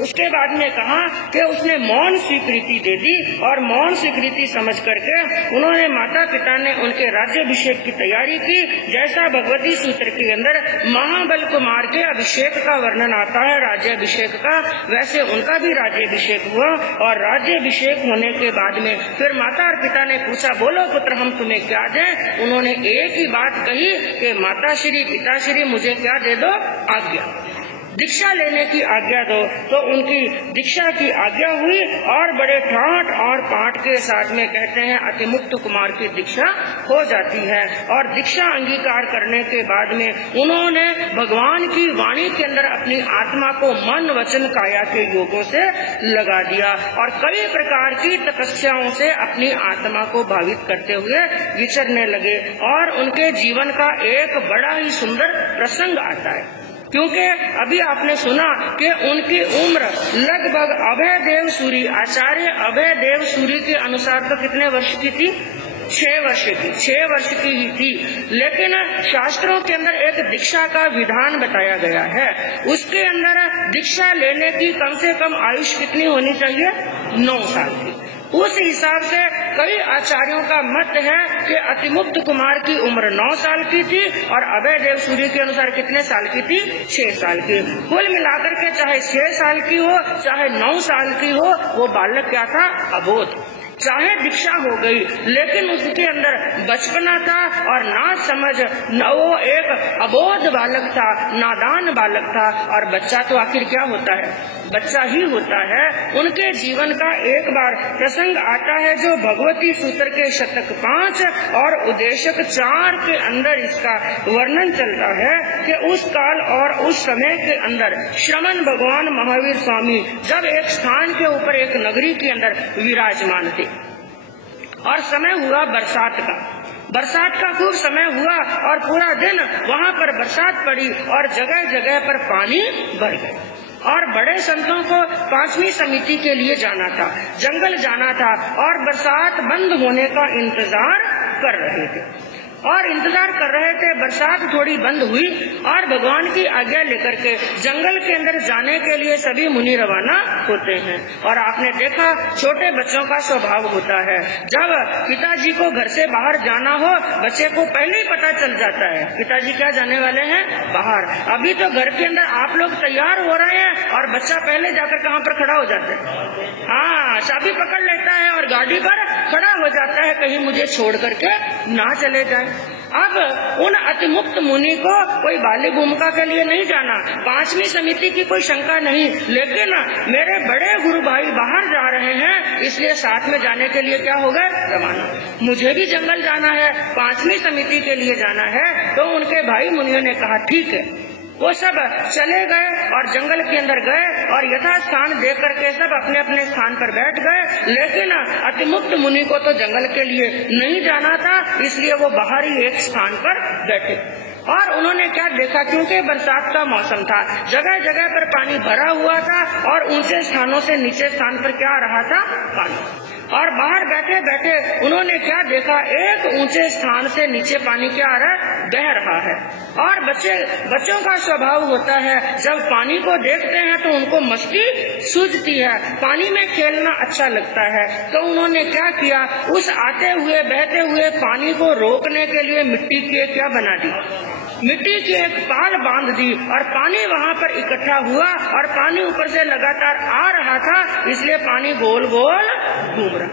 उसके बाद में कहा कि उसने मौन स्वीकृति दे दी और मौन स्वीकृति समझ करके उन्होंने माता पिता ने उनके राज्याभिषेक की तैयारी की। जैसा भगवती सूत्र के अंदर महाबल कुमार के अभिषेक का वर्णन आता है राज्याभिषेक का, वैसे उनका भी राज्याभिषेक हुआ और राज्याभिषेक होने के बाद में फिर माता और पिता ने पूछा, बोलो पुत्र हम तुम्हें क्या दें। उन्होंने एक ही बात कही कि माताश्री पिताश्री मुझे क्या दे दो, आज्ञा, दीक्षा लेने की आज्ञा दो। तो उनकी दीक्षा की आज्ञा हुई और बड़े ठाट और पाठ के साथ में कहते हैं अतिमुक्त कुमार की दीक्षा हो जाती है। और दीक्षा अंगीकार करने के बाद में उन्होंने भगवान की वाणी के अंदर अपनी आत्मा को मन वचन काया के योगों से लगा दिया और कई प्रकार की तपस्याओं से अपनी आत्मा को भावित करते हुए विचरने लगे। और उनके जीवन का एक बड़ा ही सुंदर प्रसंग आता है, क्योंकि अभी आपने सुना कि उनकी उम्र लगभग अभय देव सूरी, आचार्य अभय देव सूरी के अनुसार तो कितने वर्ष की थी, 6 वर्ष की, 6 वर्ष की ही थी। लेकिन शास्त्रों के अंदर एक दीक्षा का विधान बताया गया है, उसके अंदर दीक्षा लेने की कम से कम आयुष कितनी होनी चाहिए, 9 साल की। उस हिसाब से कई आचार्यों का मत है कि अतिमुक्त कुमार की उम्र 9 साल की थी और अभय देव सूरी के अनुसार कितने साल की थी, 6 साल की। कुल मिलाकर के चाहे 6 साल की हो चाहे 9 साल की हो, वो बालक क्या था, अबोध। चाहे दीक्षा हो गई लेकिन उसके अंदर बचपना था और ना समझ, न वो एक अबोध बालक था, नादान बालक था। और बच्चा तो आखिर क्या होता है, बच्चा ही होता है। उनके जीवन का एक बार प्रसंग आता है जो भगवती सूत्र के शतक 5 और उद्देशक 4 के अंदर इसका वर्णन चलता है कि उस काल और उस समय के अंदर श्रमण भगवान महावीर स्वामी जब एक स्थान के ऊपर एक नगरी के अंदर विराजमान थे और समय हुआ बरसात का, बरसात का खूब समय हुआ और पूरा दिन वहाँ पर बरसात पड़ी और जगह जगह पर पानी भर गए। और बड़े संतों को 5वीं समिति के लिए जाना था, जंगल जाना था और बरसात बंद होने का इंतजार कर रहे थे और इंतजार कर रहे थे। बरसात थोड़ी बंद हुई और भगवान की आज्ञा लेकर के जंगल के अंदर जाने के लिए सभी मुनि रवाना होते हैं। और आपने देखा छोटे बच्चों का स्वभाव होता है, जब पिताजी को घर से बाहर जाना हो बच्चे को पहले ही पता चल जाता है पिताजी क्या जाने वाले हैं, बाहर। अभी तो घर के अंदर आप लोग तैयार हो रहे हैं और बच्चा पहले जाकर कहाँ पर खड़ा हो जाता है, हाँ चाबी पकड़ लेता है और गाड़ी पर खड़ा हो जाता है, कहीं मुझे छोड़ करके ना चले जाए। अब उन अतिमुक्त मुनि को कोई बाल्य भूमिका के लिए नहीं जाना, 5वीं समिति की कोई शंका नहीं, लेकिन मेरे बड़े गुरु भाई बाहर जा रहे हैं इसलिए साथ में जाने के लिए क्या हो गए, रवाना। मुझे भी जंगल जाना है, 5वीं समिति के लिए जाना है। तो उनके भाई मुनियों ने कहा ठीक है, वो सब चले गए और जंगल के अंदर गए और यथा स्थान देख करके सब अपने अपने स्थान पर बैठ गए। लेकिन अतिमुक्त मुनि को तो जंगल के लिए नहीं जाना था, इसलिए वो बाहर ही एक स्थान पर बैठे। और उन्होंने क्या देखा, क्योंकि बरसात का मौसम था, जगह जगह पर पानी भरा हुआ था और ऊंचे स्थानों से नीचे स्थान पर क्या आ रहा था, पानी। और बाहर बैठे बैठे उन्होंने क्या देखा, एक ऊंचे स्थान से नीचे पानी क्या आ रहा है, बह रहा है। और बच्चों का स्वभाव होता है जब पानी को देखते हैं तो उनको मस्ती सूझती है, पानी में खेलना अच्छा लगता है। तो उन्होंने क्या किया, उस आते हुए बहते हुए पानी को रोकने के लिए मिट्टी की क्या बना दी, मिट्टी की एक पाल बांध दी और पानी वहाँ पर इकट्ठा हुआ और पानी ऊपर से लगातार आ रहा था, इसलिए पानी गोल गोल घूम रहा।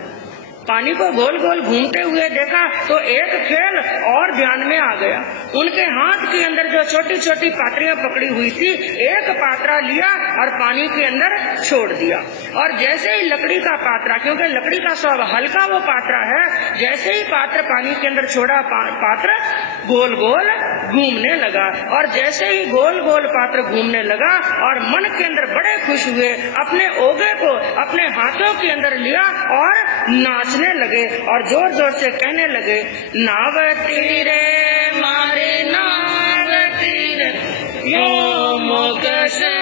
पानी को गोल गोल घूमते हुए देखा तो एक खेल और ध्यान में आ गया। उनके हाथ के अंदर जो छोटी छोटी पात्रियां पकड़ी हुई थी, एक पात्रा लिया और पानी के अंदर छोड़ दिया। और जैसे ही लकड़ी का पात्रा, क्योंकि लकड़ी का सब हल्का वो पात्रा है, जैसे ही पात्र पानी के अंदर छोड़ा, पात्र गोल गोल घूमने लगा। और जैसे ही गोल गोल पात्र घूमने लगा और मन के अंदर बड़े खुश हुए, अपने ओगे को अपने हाथों के अंदर लिया और नाचने लगे और जोर जोर से कहने लगे, नावती रे मारे नावती रे, यो मुख से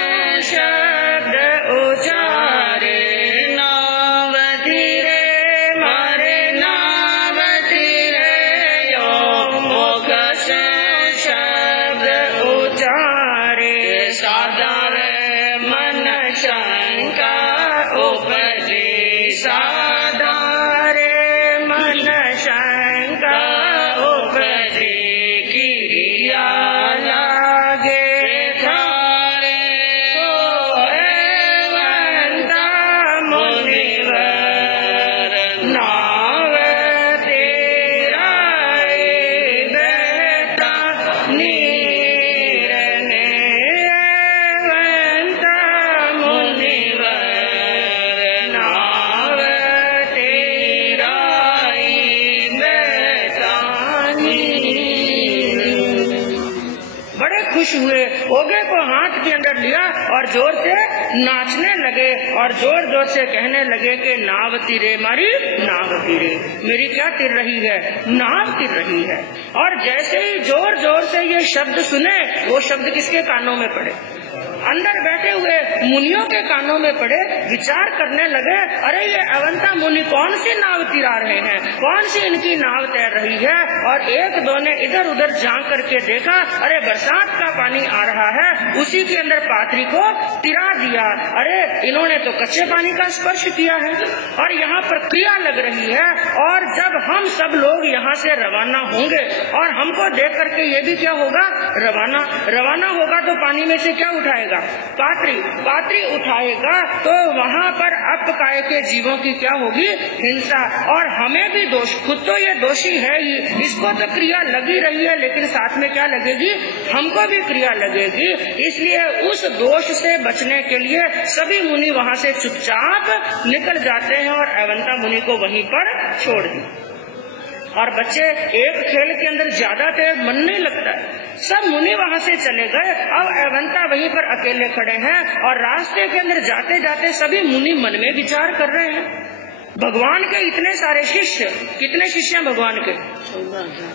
शब्द उचारे, नावती रे मारे नावती रे, यो मुख से शब्द उचारे, साधारे मन शंका उपजी, साधारे मन शंका उपजी, किया लागे थारे को एवंता मुनिवर, नाव तेरा बेटा नीर ने, एवंता मुनिवर, नाव तेरा बेटा नीर। बड़े खुश हुए, ओगे को हाथ के अंदर लिया और जोर से नाचने लगे और जोर जोर से कहने लगे कि नाव तिरे मारी, नाव तिरे, मेरी क्या तिर रही है, नाव तिर रही है। और जैसे ही जोर जोर से ये शब्द सुने, वो शब्द किसके कानों में पड़े? अंदर बैठे हुए मुनियों के कानों में पड़े। विचार करने लगे, अरे ये अवंता मुनि कौन सी नाव तिरा रहे हैं, कौन सी इनकी नाव तैर रही है। और एक दो ने इधर उधर झांक करके देखा, अरे बरसात का पानी आ रहा है, उसी के अंदर पाथरी को तिरा दिया। अरे इन्होंने तो कच्चे पानी का स्पर्श किया है और यहाँ पर क्रिया लग रही है। और जब हम सब लोग यहाँ से रवाना होंगे और हमको देख करके ये भी क्या होगा, रवाना होगा तो पानी में से क्या उठाएगा, पात्री उठाएगा, तो वहाँ पर अपकाय के जीवों की क्या होगी, हिंसा। और हमें भी दोष, खुद तो ये दोषी है ही, इसको तो क्रिया लगी रही है, लेकिन साथ में क्या लगेगी, हमको भी क्रिया लगेगी। इसलिए उस दोष से बचने के लिए सभी मुनि वहाँ से चुपचाप निकल जाते हैं और अवंता मुनि को वहीं पर छोड़ दिया। और बच्चे, एक खेल के अंदर ज्यादा देर मन नहीं लगता है, सब मुनि वहाँ से चले गए। अब अवंता वहीं पर अकेले खड़े हैं और रास्ते के अंदर जाते जाते सभी मुनि मन में विचार कर रहे हैं, भगवान के इतने सारे शिष्य, कितने शिष्य हैं भगवान के,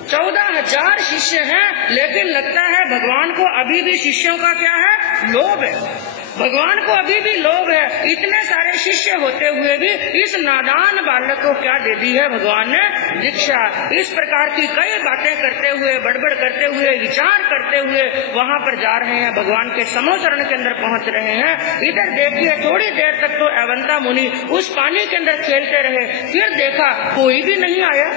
14,000 शिष्य हैं, लेकिन लगता है भगवान को अभी भी शिष्यों का क्या है, लोभ है। भगवान को अभी भी लोभ है। इतने सारे शिष्य होते हुए भी इस नादान बालक को क्या दे दी है भगवान ने, दीक्षा। इस प्रकार की कई बातें करते हुए, बड़बड़ करते हुए, विचार करते हुए वहाँ पर जा रहे हैं, भगवान के समोचरण के अंदर पहुँच रहे हैं। इधर देखिए, थोड़ी देर तक तो अवंता मुनि उस पानी के अंदर खेलते रहे, फिर देखा कोई भी नहीं आया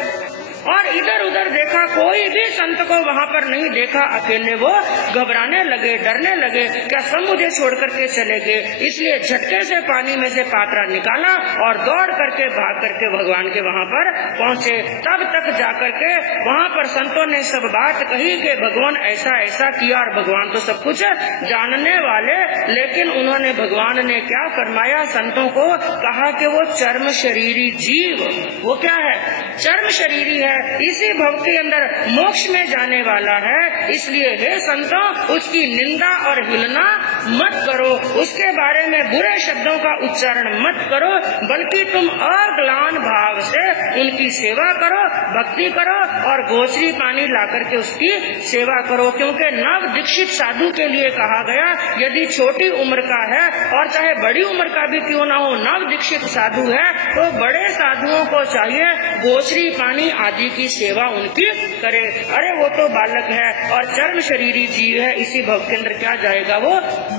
और इधर उधर देखा, कोई भी संत को वहाँ पर नहीं देखा। अकेले वो घबराने लगे, डरने लगे, क्या सब मुझे छोड़ करके चले गए। इसलिए झटके से पानी में से पात्रा निकाला और दौड़ करके भाग करके भगवान के वहाँ पर पहुँचे। तब तक जाकर के वहाँ पर संतों ने सब बात कही कि भगवान ऐसा ऐसा किया, और भगवान तो सब कुछ जानने वाले। लेकिन उन्होंने, भगवान ने क्या फरमाया, संतों को कहा कि वो चर्म शरीरी जीव, वो क्या है, चर्म शरीरी है, इसी भव के अंदर मोक्ष में जाने वाला है। इसलिए हे संतों, उसकी निंदा और हिलना मत करो, उसके बारे में बुरे शब्दों का उच्चारण मत करो, बल्कि तुम अग्लान भाव से उनकी सेवा करो, भक्ति करो और गोचरी पानी ला करके उसकी सेवा करो। क्योंकि नव दीक्षित साधु के लिए कहा गया, यदि छोटी उम्र का है और चाहे बड़ी उम्र का भी क्यों ना हो, नव दीक्षित साधु है, तो बड़े साधुओं को चाहिए गोचरी पानी आदि जी की सेवा उनकी करे। अरे वो तो बालक है और चर्म शरीरी जीव है, इसी भव के अंदर क्या जाएगा वो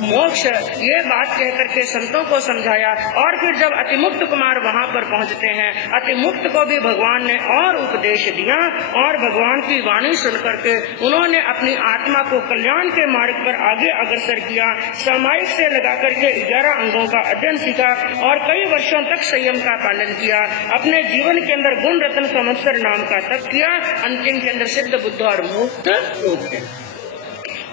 मोक्ष। ये बात कह करके संतों को समझाया। और फिर जब अतिमुक्त कुमार वहां पर पहुंचते हैं, अतिमुक्त को भी भगवान ने और उपदेश दिया और भगवान की वाणी सुन करके उन्होंने अपनी आत्मा को कल्याण के मार्ग पर आगे अग्रसर किया। सामायिक से लगा करके 11 अंगों का अध्ययन सीखा और कई वर्षों तक संयम का पालन किया। अपने जीवन के अंदर गुण रत्न संवत्सर नाम का तप किया। अंतिम के अंदर सिद्ध बुद्ध और मुक्त हो गए।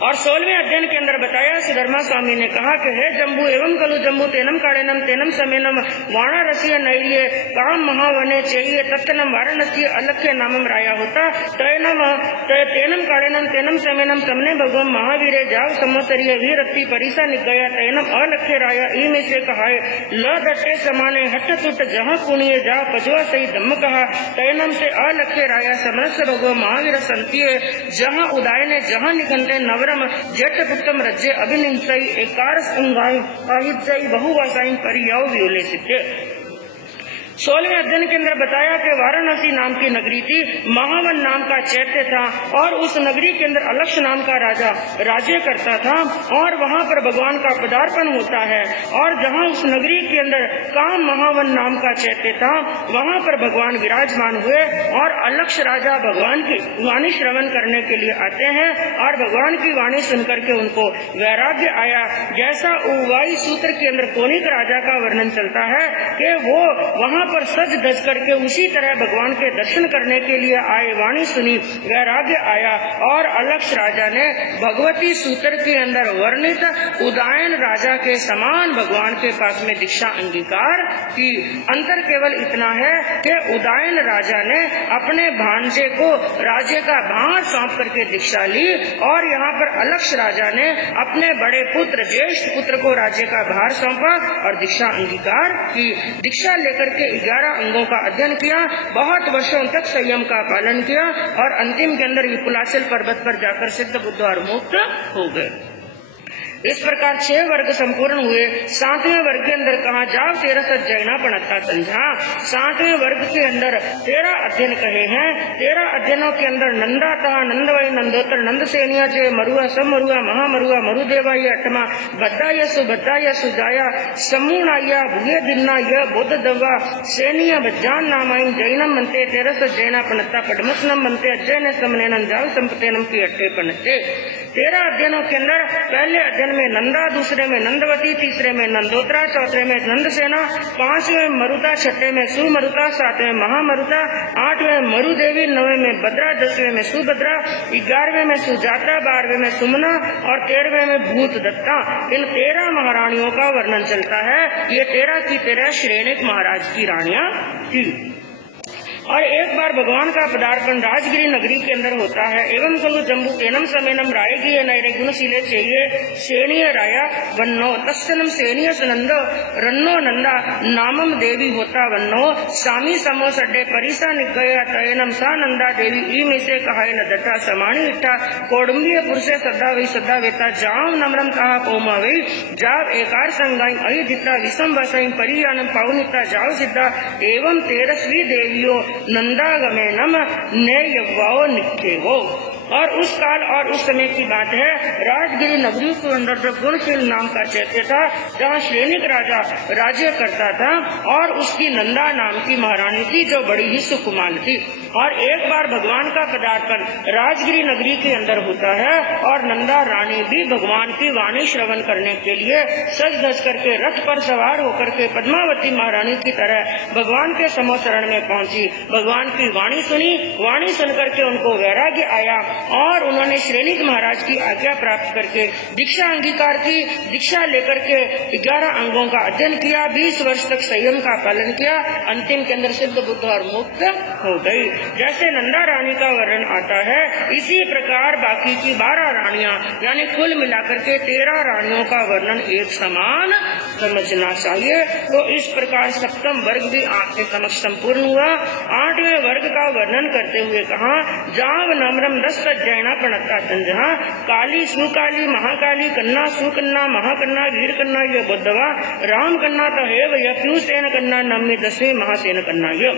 और 16वें अध्ययन के अंदर बताया, सुधर्मा स्वामी ने कहा कि हे जम्बू एवं कलु जम्बू तेनम काड़ेनम तेनम समेनम वाणारसीय नैर्य काम महावने चाहिए तत्नम वाराणसी अलख्य नामम राया होता तेनम काड़ेनम तेनम समेनम तमने भगवम महावीरे जाव समोतरीय वीरत्ती परिसा निगया तेनम अलख्य राया ई में से कहाए ल दट्टे समाने हट तुट जहाँ पुण्य जा पजवा सही धम्म कहा तेनम से अलख्य राया समरस भगव महावीर संतीय जहाँ उदाय ने जहाँ निकंते नवर जेठ पुत्रम रज्जे अभिनिंसई एकार संगाई आयुजई बहुवासाई परियाव वियोले सिद्धे। 16वें अध्ययन के अंदर बताया कि वाराणसी नाम की नगरी थी, महावन नाम का चैत्य था और उस नगरी के अंदर अलक्ष नाम का राजा राज्य करता था और वहाँ पर भगवान का पदार्पण होता है। और जहाँ उस नगरी के अंदर काम महावन नाम का चैत्य था, वहाँ पर भगवान विराजमान हुए और अलक्ष राजा भगवान की वाणी श्रवण करने के लिए आते हैं और भगवान की वाणी सुनकर के उनको वैराग्य आया। जैसा उवाई सूत्र के अंदर कोनिक राजा का वर्णन चलता है कि वो वहाँ पर सज धज करके उसी तरह भगवान के दर्शन करने के लिए आए, वाणी सुनी, वैराग्य आया और अलक्ष राजा ने भगवती सूत्र के अंदर वर्णित उदायन राजा के समान भगवान के पास में दीक्षा अंगीकार की। अंतर केवल इतना है कि उदायन राजा ने अपने भांजे को राज्य का भार सौंप करके दीक्षा ली और यहाँ पर अलक्ष राजा ने अपने बड़े पुत्र ज्येष्ठ पुत्र को राज्य का भार सौंपा और दीक्षा अंगीकार की। दीक्षा लेकर के 11 अंगों का अध्ययन किया, बहुत वर्षों तक संयम का पालन किया और अंतिम के अंदर विपुलाचल पर्वत पर जाकर सिद्ध बुद्ध और मुक्त हो गए। इस प्रकार 6 वर्ग संपूर्ण हुए। 7वें वर्ग के अंदर कहा जाओ 13 सज्जैना पणता संझा। 7वें वर्ग के अंदर 13 अध्ययन कहे हैं। 13 अध्ययनों के अंदर नंदा था, नंदवई, नंदोत्तर, नंद सेनिया, जय मरुआ, सब मरुआ, महामरुआ, मरुदेवा, ये 8वां, बद्दाय सुबद्दाय सुजाया, समूणाया, भुगे दिन्ना, यह बुद्ध दवा, सेनिया बज्जान नामाइन, जैनम बनते 13 सज्जैना पणता पटमसनम बनते अज्जैन समनेनम जाव संपतेनम की 8 पणते। 13 अध्ययनों के अंदर पहले अध्ययन में नंदा, दूसरे में नंदवती, तीसरे में नंदोत्रा, चौथे में नंदसेना, 5वें मरुता, 6ठे में सुमरुता, 7वें महामरुता, 8वें मरुदेवी, 9वें में भद्रा, 10वें में सुभद्रा, 11वें में सुजाता, 12वें में सुमना और 13वें में भूत दत्ता। इन 13 महारानियों का वर्णन चलता है। ये 13 की 13 श्रेणिक महाराज की रानियां थी। और एक बार भगवान का पदार्पण राजगिरी नगरी के अंदर होता है। एवं कुल जम्बू तेनम समेनम रायगी नैरे गुणशीले चाहिए सेनीय राया वन्नो तस्सनम सेनीय सुनंदो रन्नो नंदा नामम देवी होता वन्नो सामी समो सड्डे परिसा निगया तयनम सा नंदा देवी ई में से कहाय न दट्टा समाणी इट्ठा कोडम्बीय पुरुषे सद्दा वही सद्दा वेता जाम नम्रम कहा पोमा वही जाव एकार संगाई अहि दिता विषम वसाई परियानम पाउनिता जाव सिद्धा एवं 13वीं देवियों नंदागमे नम ने यवाओ निखेवो। और उस काल और उस समय की बात है, राजगिरी नगरी के अंदर जो गुणशील नाम का चैत्य था, जहाँ श्रेणिक राजा राज्य करता था और उसकी नंदा नाम की महारानी थी जो बड़ी ही सुकुमार थी। और एक बार भगवान का पदार्पण राजगिरी नगरी के अंदर होता है और नंदा रानी भी भगवान की वाणी श्रवण करने के लिए सज धज करके रथ पर सवार होकर के पद्मावती महारानी की तरह भगवान के समोचरण में पहुंची। भगवान की वाणी सुनी, वाणी सुन करके उनको वैराग्य आया और उन्होंने श्रेणिक महाराज की आज्ञा प्राप्त करके दीक्षा अंगीकार की। दीक्षा लेकर के 11 अंगों का अध्ययन किया, 20 वर्ष तक संयम का पालन किया। अंतिम के अंदर सिद्ध बुद्ध और मुक्त हो गई। जैसे नंदा रानी का वर्णन आता है, इसी प्रकार बाकी की 12 रानियां यानी कुल मिलाकर के 13 रानियों का वर्णन एक समान समझना चाहिए। तो इस प्रकार 7वां वर्ग भी आपके समक्ष संपूर्ण हुआ। 8वें वर्ग का वर्णन करते हुए कहा जाव नम्रम 10 सज्जैना प्रणता संजहा काली सुकाली महाकाली कन्ना सुकन्ना महाकन्ना वीर कन्ना ये बुद्धवा राम कन्ना तहेव यह सेन कन्ना नम्मी 10वीं महासेन कन्ना ये।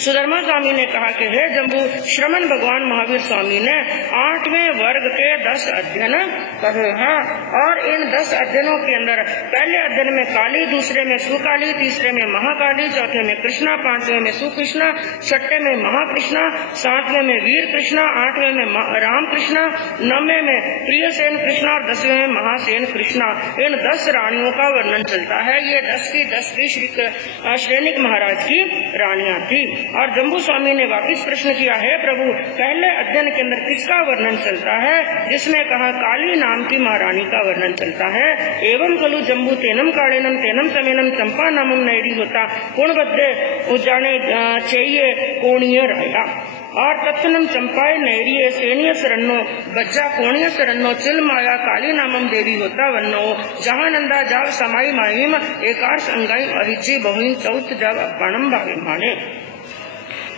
सुधर्मा स्वामी ने कहा कि हे जम्बू, श्रमण भगवान महावीर स्वामी ने 8वें वर्ग के 10 अध्ययन कहे हैं और इन 10 अध्ययनों के अंदर पहले अध्ययन में काली, दूसरे में सुकाली, तीसरे में महाकाली, चौथे में कृष्णा, 5वें में सुकृष्णा, 6ठे में महाकृष्णा, 7वें में वीर कृष्णा, 8वें में राम कृष्णा, 9वें में प्रियसेन कृष्णा और 10वें में महासेन कृष्णा। इन 10 रानियों का वर्णन चलता है। ये 10 की श्रेणिक महाराज की रानियां थी। और जम्बू स्वामी ने वापिस प्रश्न किया, है प्रभु, पहले अध्ययन के अंदर किसका वर्णन चलता है? जिसमें कहा काली नाम की महारानी का वर्णन चलता है। एवं खलु जम्बू तेनम कालेनम तेनम तमेनम चंपा नामम नैरी होता कोण बद्दे उजाने चाहिए कोणीय राया और तत्नम चंपाए नैरिये सेनीय शरणो बच्चा कोणीय शरणो चिल माया काली नामम देवी होता वन्नो जहाँ नंदा जाव समाई माहिम एकार संगाई अहिची बहुन चौथ जब अपणम भावे माने।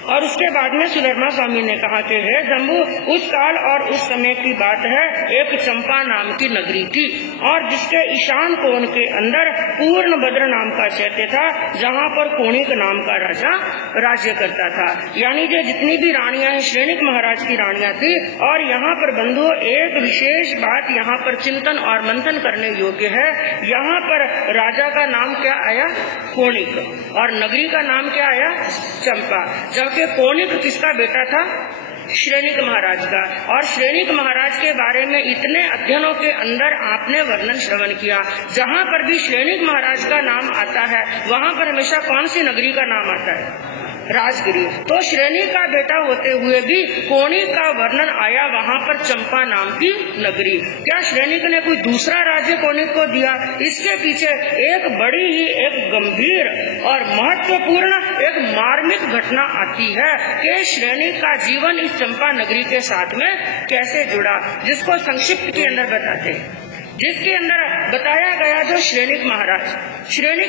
और उसके बाद में सुधर्मा स्वामी ने कहा कि हे जम्बू, उस काल और उस समय की बात है, एक चंपा नाम की नगरी थी और जिसके ईशान कोण के अंदर पूर्ण भद्र नाम का चैत्य था, जहाँ पर कोणिक नाम का राजा राज्य करता था। यानी जो जितनी भी रानियां हैं श्रेणिक महाराज की रानियां थी। और यहाँ पर बंधुओं एक विशेष बात यहाँ पर चिंतन और मंथन करने योग्य है। यहाँ पर राजा का नाम क्या आया? कोणिक, और नगरी का नाम क्या आया? चंपा। जबकि कोणिक किसका बेटा था? श्रेणिक महाराज का। और श्रेणिक महाराज के बारे में इतने अध्ययनों के अंदर आपने वर्णन श्रवण किया। जहाँ पर भी श्रेणिक महाराज का नाम आता है वहाँ पर हमेशा कौन सी नगरी का नाम आता है? राजगिरी। तो श्रेणी का बेटा होते हुए भी कोणी का वर्णन आया वहाँ पर चंपा नाम की नगरी। क्या श्रेणिक ने कोई दूसरा राज्य कोणी को दिया? इसके पीछे एक बड़ी ही एक गंभीर और महत्वपूर्ण एक मार्मिक घटना आती है कि श्रेणी का जीवन इस चंपा नगरी के साथ में कैसे जुड़ा, जिसको संक्षिप्त के अंदर बताते हैं। जिसके अंदर बताया गया जो श्रेणिक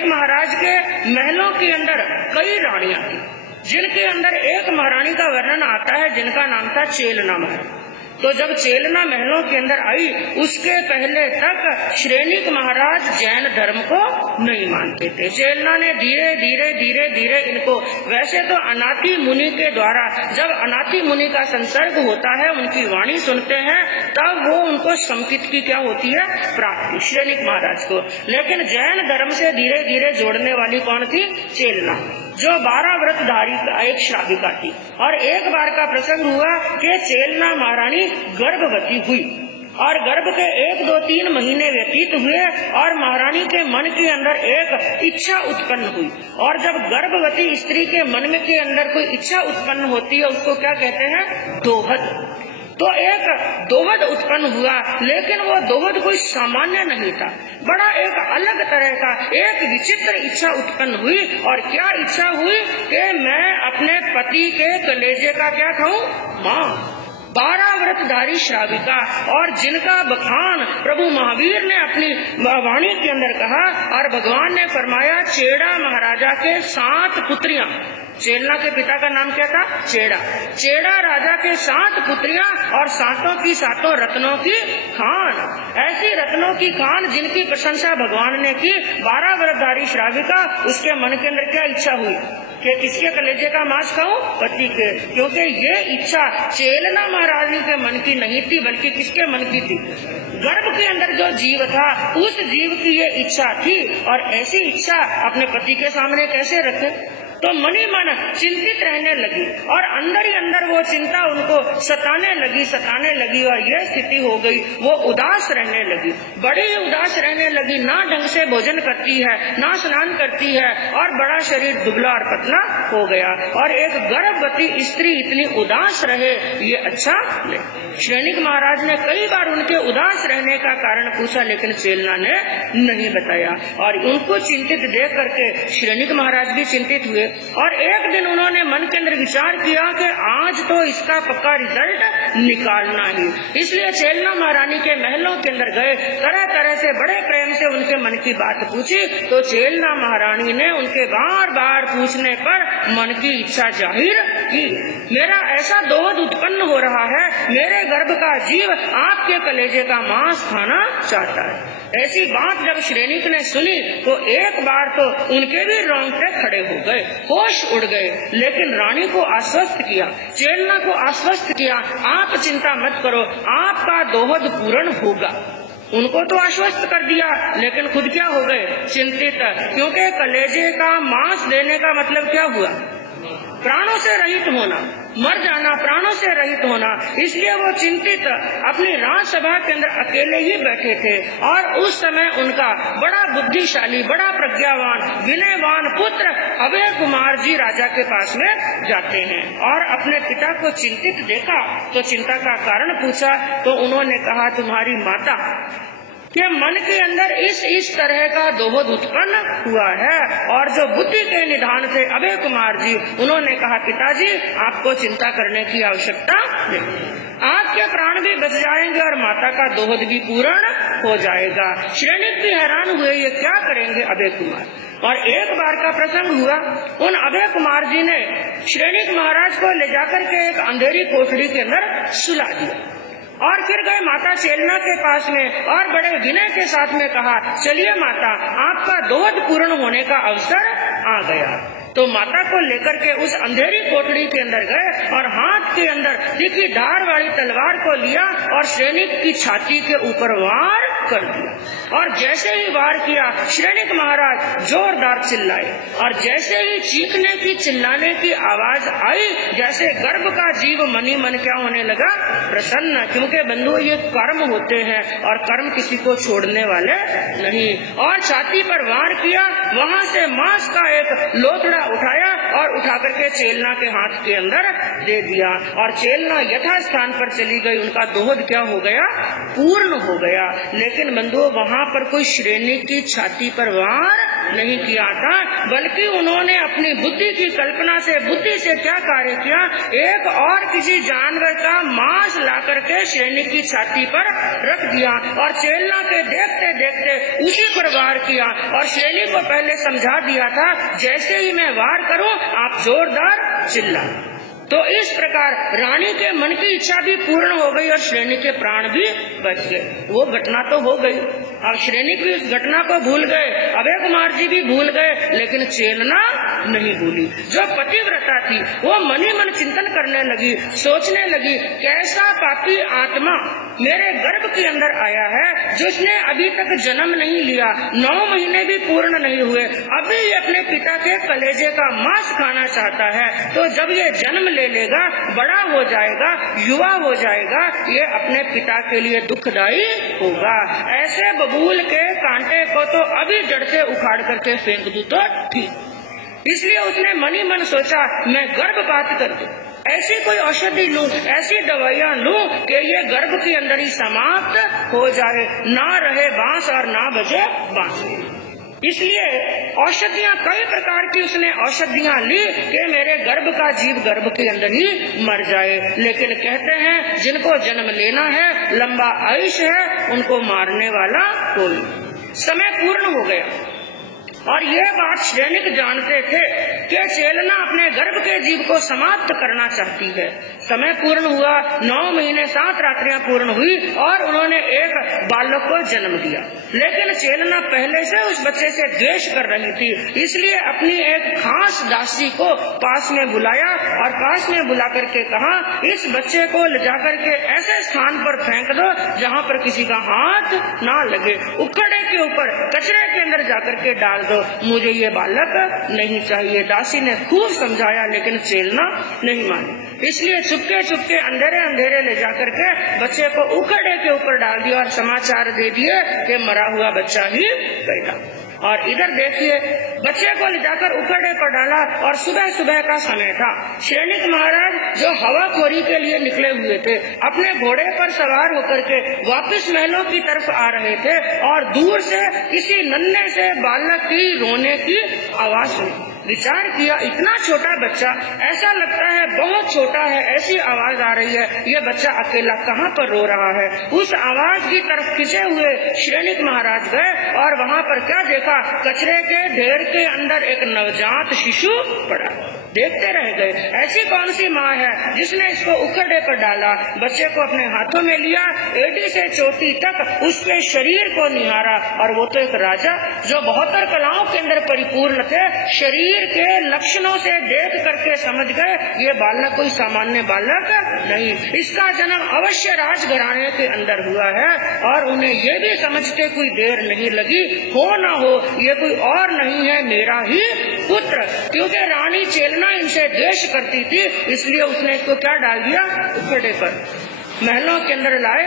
महाराज के महलों के अंदर कई रानियां थी, जिनके अंदर एक महारानी का वर्णन आता है जिनका नाम था चेलना महल। तो जब चेलना महलों के अंदर आई, उसके पहले तक श्रेणिक महाराज जैन धर्म को नहीं मानते थे। चेलना ने धीरे धीरे इनको, वैसे तो अनाथि मुनि के द्वारा जब अनाथि मुनि का संसर्ग होता है, उनकी वाणी सुनते हैं, तब वो उनको संकित की क्या होती है? प्राप्ति, श्रेणिक महाराज को। लेकिन जैन धर्म से धीरे धीरे जोड़ने वाली कौन थी? चेलना, जो 12 व्रतधारी एक श्राविका थी। और एक बार का प्रसंग हुआ कि चेलना महारानी गर्भवती हुई और गर्भ के 1, 2, 3 महीने व्यतीत हुए और महारानी के मन के अंदर एक इच्छा उत्पन्न हुई। और जब गर्भवती स्त्री के मन में के अंदर कोई इच्छा उत्पन्न होती है, उसको क्या कहते हैं? दोहद। तो एक दोहद उत्पन्न हुआ, लेकिन वो दोहद कोई सामान्य नहीं था, बड़ा एक अलग तरह का एक विचित्र इच्छा उत्पन्न हुई। और क्या इच्छा हुई कि मैं अपने पति के कलेजे का क्या खाऊं? मां। 12 व्रतधारी श्राविका, और जिनका बखान प्रभु महावीर ने अपनी वाणी के अंदर कहा। और भगवान ने फरमाया, चेड़ा महाराजा के 7 पुत्रियां। चेलना के पिता का नाम क्या था? चेड़ा। चेड़ा राजा के 7 पुत्रियां और 7 की 7 रत्नों की खान। ऐसी रत्नों की खान जिनकी प्रशंसा भगवान ने की। 12 व्रतधारी श्राविका, उसके मन के अंदर क्या इच्छा हुई कि किसके कलेजे का मांस खाऊं? पति के। क्योंकि ये इच्छा चेलना महारानी के मन की नहीं थी, बल्कि किसके मन की थी? गर्भ के अंदर जो जीव था, उस जीव की ये इच्छा थी। और ऐसी इच्छा अपने पति के सामने कैसे रखे? तो मनी मन चिंतित रहने लगी और अंदर ही अंदर वो चिंता उनको सताने लगी और यह स्थिति हो गई। वो उदास रहने लगी, बड़ी ही उदास रहने लगी। ना ढंग से भोजन करती है, ना स्नान करती है, और बड़ा शरीर दुबला और पतला हो गया। और एक गर्भवती स्त्री इतनी उदास रहे, ये अच्छा नहीं। श्रेणिक महाराज ने कई बार उनके उदास रहने का कारण पूछा, लेकिन चेलना ने नहीं बताया। और उनको चिंतित देख करके श्रेणिक महाराज भी चिंतित हुए। और एक दिन उन्होंने मन के अंदर विचार किया कि आज तो इसका पक्का रिजल्ट निकालना ही। इसलिए चेलना महारानी के महलों के अंदर गए, तरह तरह से बड़े प्रेम से उनके मन की बात पूछी। तो चेलना महारानी ने उनके बार बार पूछने पर मन की इच्छा जाहिर कि मेरा ऐसा दोहद उत्पन्न हो रहा है, मेरे गर्भ का जीव आपके कलेजे का मांस खाना चाहता है। ऐसी बात जब श्रेणिक ने सुनी तो एक बार तो उनके भी रोंगटे खड़े हो गए, होश उड़ गए, लेकिन रानी को आश्वस्त किया, चेलना को आश्वस्त किया, आप चिंता मत करो, आपका दोहद पूर्ण होगा। उनको तो आश्वस्त कर दिया, लेकिन खुद क्या हो गए? चिंतित, क्योंकि कलेजे का मांस देने का मतलब क्या हुआ? प्राणों से रहित होना, मर जाना, प्राणों से रहित होना। इसलिए वो चिंतित अपनी राजसभा के अंदर अकेले ही बैठे थे और उस समय उनका बड़ा बुद्धिशाली, बड़ा प्रज्ञावान, विनयवान पुत्र अभय कुमार जी राजा के पास में जाते हैं और अपने पिता को चिंतित देखा तो चिंता का कारण पूछा तो उन्होंने कहा, तुम्हारी माता के मन के अंदर इस तरह का दोहद उत्पन्न हुआ है। और जो बुद्धि के निधान थे अभय कुमार जी, उन्होंने कहा, पिताजी आपको चिंता करने की आवश्यकता नहीं, आपके प्राण भी बच जाएंगे और माता का दोहद भी पूर्ण हो जाएगा। श्रेणिक भी हैरान हुए, ये क्या करेंगे अभय कुमार। और एक बार का प्रसंग हुआ, उन अभय कुमार जी ने श्रेणिक महाराज को ले जाकर के एक अंधेरी कोठरी के अंदर सुला दिया और फिर गए माता चेलना के पास में और बड़े विनय के साथ में कहा, चलिए माता, आपका दोहद पूर्ण होने का अवसर आ गया। तो माता को लेकर के उस अंधेरी कोठरी के अंदर गए और हाथ के अंदर तीखी धार वाली तलवार को लिया और श्रेणिक की छाती के ऊपर वार कर दिया। और जैसे ही वार किया, श्रेणिक महाराज जोरदार चिल्लाए और जैसे ही चीखने की, चिल्लाने की आवाज आई, जैसे गर्भ का जीव मनी मन क्या होने लगा? प्रसन्न। क्योंकि बंधुओं, ये कर्म होते हैं और कर्म किसी को छोड़ने वाले नहीं। और छाती पर वार किया, वहाँ से मांस का एक लोथड़ा उठाया और उठा करके चेलना के हाथ के अंदर दे दिया और चेलना यथा स्थान पर चली गई। उनका दोहद क्या हो गया? पूर्ण हो गया। लेकिन बंधुओं, वहाँ पर कोई श्रेणी की छाती पर वार नहीं किया था, बल्कि उन्होंने अपनी बुद्धि की कल्पना से, बुद्धि से क्या कार्य किया? एक और किसी जानवर का मांस ला करके श्रेणी की छाती पर रख दिया और चेलना के देखते देखते उसी पर वार किया और श्रेणी को पहले समझा दिया था, जैसे ही मैं वार करूं आप जोरदार चिल्ला। तो इस प्रकार रानी के मन की इच्छा भी पूर्ण हो गई और श्रेणी के प्राण भी बच गए। वो घटना तो हो गई, अब श्रेणी भी उस घटना को भूल गए, अभय कुमार जी भी भूल गए, लेकिन चेलना नहीं भूली। जो पतिव्रता थी वो मनी मन चिंतन करने लगी, सोचने लगी, कैसा पापी आत्मा मेरे गर्भ के अंदर आया है, जिसने अभी तक जन्म नहीं लिया, 9 महीने भी पूर्ण नहीं हुए, अभी अपने पिता के कलेजे का मांस खाना चाहता है। तो जब ये जन्म ले लेगा, बड़ा हो जाएगा, युवा हो जाएगा, ये अपने पिता के लिए दुखदायी होगा। ऐसे बबूल के कांटे को तो अभी जड़ से उखाड़ करके फेंक दूं तो ठीक। इसलिए उसने मनी मन सोचा, मैं गर्भपात कर दूं, ऐसी कोई औषधि लूं, ऐसी दवाइयां लूं कि ये गर्भ के अंदर ही समाप्त हो जाए, ना रहे बांस और ना बजे बांसुरी। इसलिए औषधियां, कई प्रकार की उसने औषधियां ली कि मेरे गर्भ का जीव गर्भ के अंदर ही मर जाए। लेकिन कहते हैं, जिनको जन्म लेना है, लंबा आयुष्य है, उनको मारने वाला कोई। समय पूर्ण हो गया और ये बात श्रेणिक जानते थे कि चेलना अपने गर्भ के जीव को समाप्त करना चाहती है। समय पूर्ण हुआ, 9 महीने 7 रात्रियां पूर्ण हुई और उन्होंने एक बालक को जन्म दिया। लेकिन चेलना पहले से उस बच्चे से द्वेष कर रही थी, इसलिए अपनी एक खास दासी को पास में बुलाया और पास में बुला करके कहा, इस बच्चे को ले जाकर के ऐसे स्थान पर फेंक दो जहाँ पर किसी का हाथ ना लगे, उखड़े के ऊपर कचरे के अंदर जाकर के डाल दो, मुझे ये बालक नहीं चाहिए। दासी ने खूब समझाया, लेकिन चेलना नहीं मानी। इसलिए चुपके चुपके अंधेरे अंधेरे ले जाकर के बच्चे को उखड़े के ऊपर डाल दिया और समाचार दे दिए कि मरा हुआ बच्चा ही पैदा। और इधर देखिए, बच्चे को ले जाकर उखड़े पर डाला और सुबह सुबह का समय था। श्रेणिक महाराज जो हवाखोरी के लिए निकले हुए थे, अपने घोड़े पर सवार होकर के वापस महलों की तरफ आ रहे थे और दूर से किसी नन्हे से बालक की रोने की आवाज सुनी। विचार किया, इतना छोटा बच्चा, ऐसा लगता है बहुत छोटा है, ऐसी आवाज आ रही है, ये बच्चा अकेला कहाँ पर रो रहा है। उस आवाज की तरफ खिंचे हुए श्रेणिक महाराज गए और वहाँ पर क्या देखा, कचरे के ढेर के अंदर एक नवजात शिशु पड़ा। देखते रह गए। ऐसी कौन सी माँ है जिसने इसको उखड़े पर डाला, बच्चे को अपने हाथों में लिया, एड़ी से चोटी तक उसके शरीर को निहारा। और वो तो एक राजा जो 72 कलाओं के अंदर परिपूर्ण थे, शरीर के लक्षणों से देख करके समझ गए ये बालक कोई सामान्य बालक नहीं, इसका जन्म अवश्य राजघराने के अंदर हुआ है। और उन्हें ये भी समझते कोई देर नहीं लगी, हो न हो ये कोई और नहीं है मेरा ही पुत्र। क्योंकि रानी चेलना इनसे द्वेष करती थी, इसलिए उसने इसको क्या डाल दिया, उखड़े पर महलों के अंदर लाए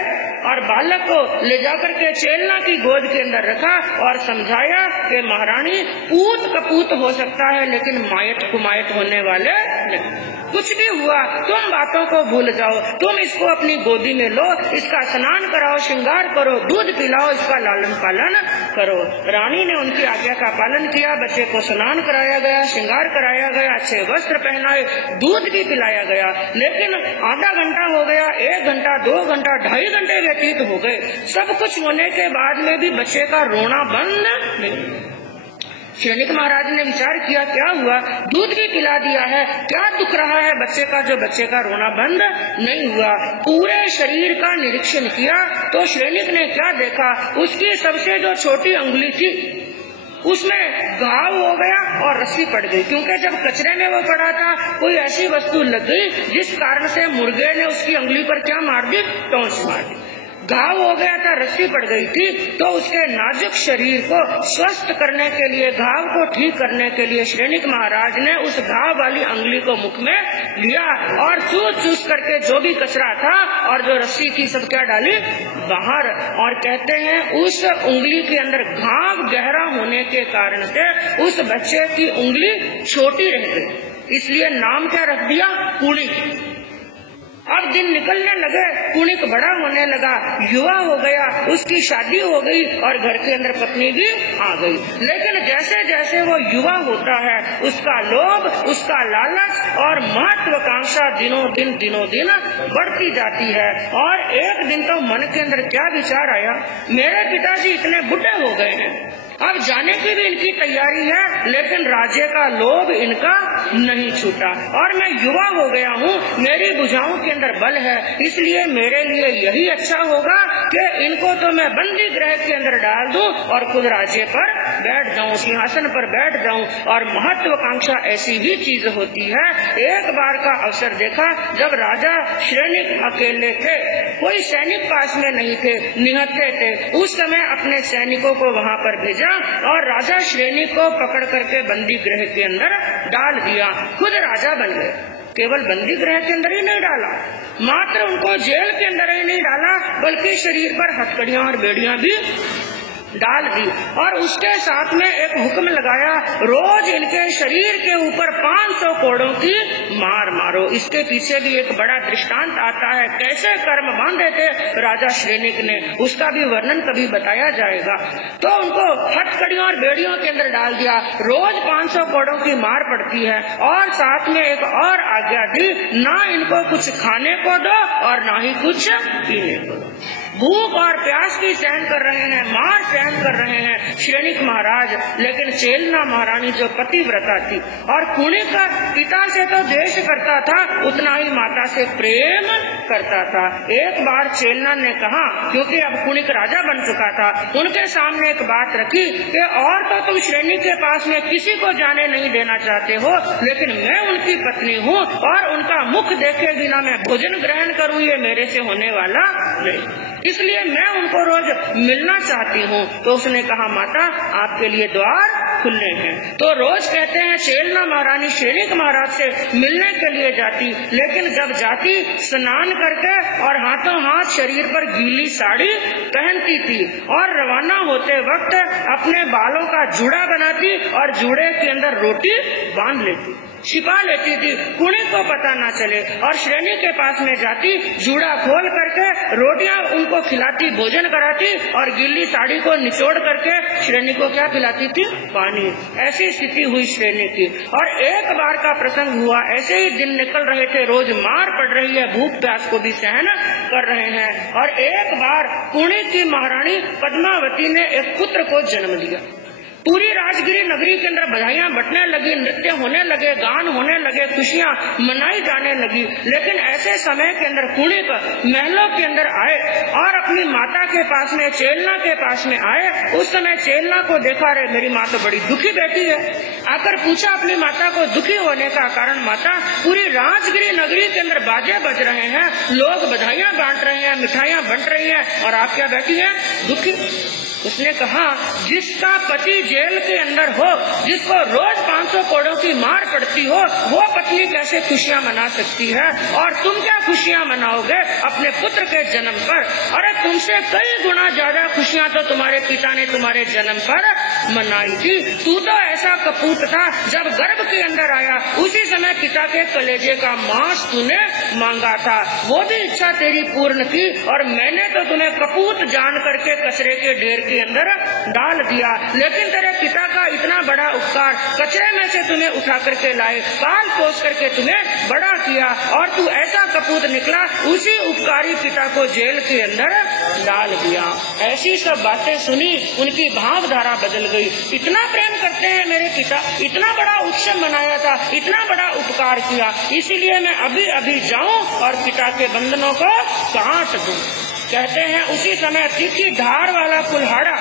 और बालक को ले जाकर के चेलना की गोद के अंदर रखा और समझाया कि महारानी पूत कपूत हो सकता है लेकिन मायत कुमायत होने वाले नहीं। कुछ भी हुआ तुम बातों को भूल जाओ, तुम इसको अपनी गोदी में लो, इसका स्नान कराओ, श्रृंगार करो, दूध पिलाओ, इसका लालन पालन करो। रानी ने उनकी आज्ञा का पालन किया, बच्चे को स्नान कराया गया, श्रृंगार कराया गया, अच्छे वस्त्र पहनाए, दूध भी पिलाया गया। लेकिन आधा घंटा हो गया, 1 घंटा, 2 घंटा, 2.5 घंटे व्यतीत हो गए। सब कुछ होने के बाद में भी बच्चे का रोना बंद नहीं। सैनिक महाराज ने विचार किया क्या हुआ, दूध भी पिला दिया है, क्या दुख रहा है बच्चे का जो बच्चे का रोना बंद नहीं हुआ। पूरे शरीर का निरीक्षण किया तो सैनिक ने क्या देखा, उसकी सबसे जो छोटी अंगुली थी उसमें घाव हो गया और रस्सी पड़ गई। क्योंकि जब कचरे में वो पड़ा था कोई ऐसी वस्तु लग गई जिस कारण से मुर्गे ने उसकी अंगुली पर क्या मार दी, टोंस मार दी। घाव हो गया था, रस्सी पड़ गई थी। तो उसके नाजुक शरीर को स्वस्थ करने के लिए, घाव को ठीक करने के लिए सैनिक महाराज ने उस घाव वाली अंगुली को मुख में लिया और चूस चूस करके जो भी कचरा था और जो रस्सी थी सब क्या डाली बाहर। और कहते हैं उस उंगली के अंदर घाव गहरा होने के कारण से उस बच्चे की उंगली छोटी रह गई, इसलिए नाम क्या रख दिया, कुणिक। अब दिन निकलने लगे, कुणिक बड़ा होने लगा, युवा हो गया, उसकी शादी हो गई और घर के अंदर पत्नी भी आ गई। लेकिन जैसे जैसे वो युवा होता है उसका लोभ, उसका लालच और महत्वाकांक्षा दिनों दिन बढ़ती जाती है। और एक दिन तो मन के अंदर क्या विचार आया, मेरे पिताजी इतने बुढ़े हो गए हैं, अब जाने की भी इनकी तैयारी है लेकिन राज्य का लोभ इनका नहीं छूटा और मैं युवा हो गया हूँ, मेरी भुजाओं के अंदर बल है, इसलिए मेरे लिए यही अच्छा होगा कि इनको तो मैं बंदी गृह के अंदर डाल दूं और खुद राज्य पर बैठ जाऊं, सिंहासन पर बैठ जाऊं। और महत्वाकांक्षा ऐसी ही चीज होती है। एक बार का अवसर देखा जब राजा सैनिक अकेले थे, कोई सैनिक पास में नहीं थे, निहत्थे थे, उस समय अपने सैनिकों को वहाँ पर भेजा और राजा सैनिक को पकड़ करके बंदी गृह के अंदर डाल दिया, खुद राजा बन गए। केवल बंदी गृह के अंदर ही नहीं डाला, मात्र उनको जेल के अंदर ही नहीं डाला बल्कि शरीर पर हथकड़ियां और बेड़ियां भी डाल दी। और उसके साथ में एक हुक्म लगाया, रोज इनके शरीर के ऊपर 500 कोड़ों की मार मारो। इसके पीछे भी एक बड़ा दृष्टांत आता है, कैसे कर्म बांधे थे राजा सैनिक ने, उसका भी वर्णन कभी बताया जाएगा। तो उनको हथकड़ियों और बेड़ियों के अंदर डाल दिया, रोज 500 कोड़ों की मार पड़ती है। और साथ में एक और आज्ञा दी, ना इनको कुछ खाने को दो और ना ही कुछ पीने को दो। भूख और प्यास भी सहन कर रहे हैं, मार सहन कर रहे हैं सैनिक महाराज, लेकिन चेलना महारानी जो पतिव्रता थी और कुणिक पिता से तो द्वेष करता था उतना ही माता से प्रेम करता था। एक बार चेलना ने कहा, क्योंकि अब कुणिक राजा बन चुका था, उनके सामने एक बात रखी कि और तो तुम सैनिक के पास में किसी को जाने नहीं देना चाहते हो, लेकिन मैं उनकी पत्नी हूँ और उनका मुख देखे बिना मैं भोजन ग्रहण करूँ ये मेरे से होने वाला नहीं, इसलिए मैं उनको रोज मिलना चाहती हूँ। तो उसने कहा, माता आपके लिए द्वार खुले हैं। तो रोज कहते हैं चेलना महारानी सैनिक महाराज से मिलने के लिए जाती, लेकिन जब जाती स्नान करके और हाथों हाथ शरीर पर गीली साड़ी पहनती थी और रवाना होते वक्त अपने बालों का जूड़ा बनाती और जूड़े के अंदर रोटी बांध लेती, छिपा लेती थी, कुणिक को पता ना चले। और श्रेणी के पास में जाती, जूड़ा खोल करके रोटियां उनको खिलाती, भोजन कराती और गीली साड़ी को निचोड़ करके श्रेणी को क्या खिलाती थी, पानी। ऐसी स्थिति हुई श्रेणी की। और एक बार का प्रसंग हुआ, ऐसे ही दिन निकल रहे थे, रोज मार पड़ रही है, भूख प्यास को भी सहन कर रहे हैं। और एक बार कुणिक की महारानी पद्मावती ने एक पुत्र को जन्म दिया। पूरी राजगिरी नगरी के अंदर बधाइयां बटने लगी, नृत्य होने लगे, गान होने लगे, खुशियां मनाई जाने लगी। लेकिन ऐसे समय के अंदर कुणिक महलों के अंदर आए और अपनी माता के पास में, चेलना के पास में आए। उस समय चेलना को देखा, रे मेरी माँ तो बड़ी दुखी बैठी है। आकर पूछा अपनी माता को दुखी होने का कारण। माता, पूरी राजगिरी नगरी के अंदर बाजे बज रहे हैं, लोग बधाइयां बांट रहे हैं, मिठाइयां बंट रही हैं, और आप क्या बैठी हैं दुखी। उसने कहा, जिसका पति जेल के अंदर हो, जिसको रोज 500 कोड़ों की मार पड़ती हो, वो पत्नी कैसे खुशियां मना सकती है, और तुम क्या खुशियां मनाओगे अपने पुत्र के जन्म पर। अरे तुमसे कई गुना ज्यादा खुशियां तो तुम्हारे पिता ने तुम्हारे जन्म पर मनाई थी। तू तो ऐसा कपूत था, जब गर्भ के अंदर आया उसी समय पिता के कलेजे का मांस तूने मांगा था, वो भी इच्छा तेरी पूर्ण की, और मैंने तो तुम्हें कपूत जान करके कचरे के ढेर के अंदर डाल दिया। लेकिन तेरे पिता का इतना बड़ा उपकार, कचरे में से तुम्हें उठा करके लाए, पाल पोस करके तुम्हें बड़ा किया, और तू ऐसा कपूत निकला, उसी उपकारी पिता को जेल के अंदर डाल दिया। ऐसी सब बातें सुनी, उनकी भावधारा बदल गई। इतना प्रेम करते हैं मेरे पिता, इतना बड़ा उत्सव मनाया था, इतना बड़ा उपकार किया, इसीलिए मैं अभी अभी जाऊं और पिता के बंधनों को काट दूं। कहते हैं उसी समय तीखी धार वाला कुल्हाड़ा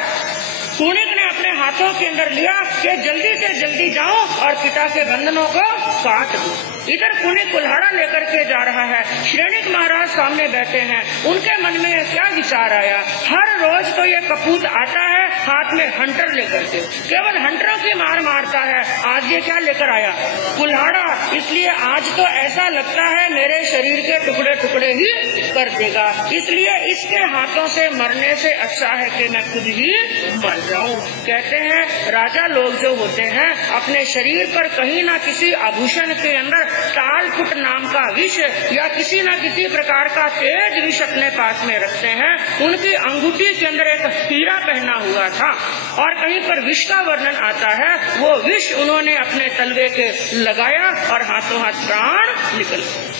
कुणिक ने अपने हाथों के अंदर लिया कि जल्दी से जल्दी जाऊं और पिता के बंधनों को काट दूं। इधर कुणिक कुल्हाड़ा लेकर के जा रहा है, श्रेणिक महाराज सामने बैठे हैं। उनके मन में क्या विचार आया, हर रोज तो ये कपूत आता है हाथ में हंटर लेकर के, केवल हंटरों की मार मारता है, आज ये क्या लेकर आया, कुल्हाड़ा। इसलिए आज तो ऐसा लगता है मेरे शरीर के टुकड़े टुकड़े ही कर देगा, इसलिए इसके हाथों से मरने से अच्छा है कि मैं खुद ही मर जाऊं। कहते हैं राजा लोग जो होते हैं अपने शरीर पर कहीं ना किसी आभूषण के अंदर तालकुट नाम का विष या किसी न किसी प्रकार का तेज विष अपने पास में रखते हैं। उनकी अंगूठी के अंदर एक हीरा पहना हुआ था और कहीं पर विष का वर्णन आता है, वो विष उन्होंने अपने तलवे के लगाया और हाथों हाथ प्राण निकल गए।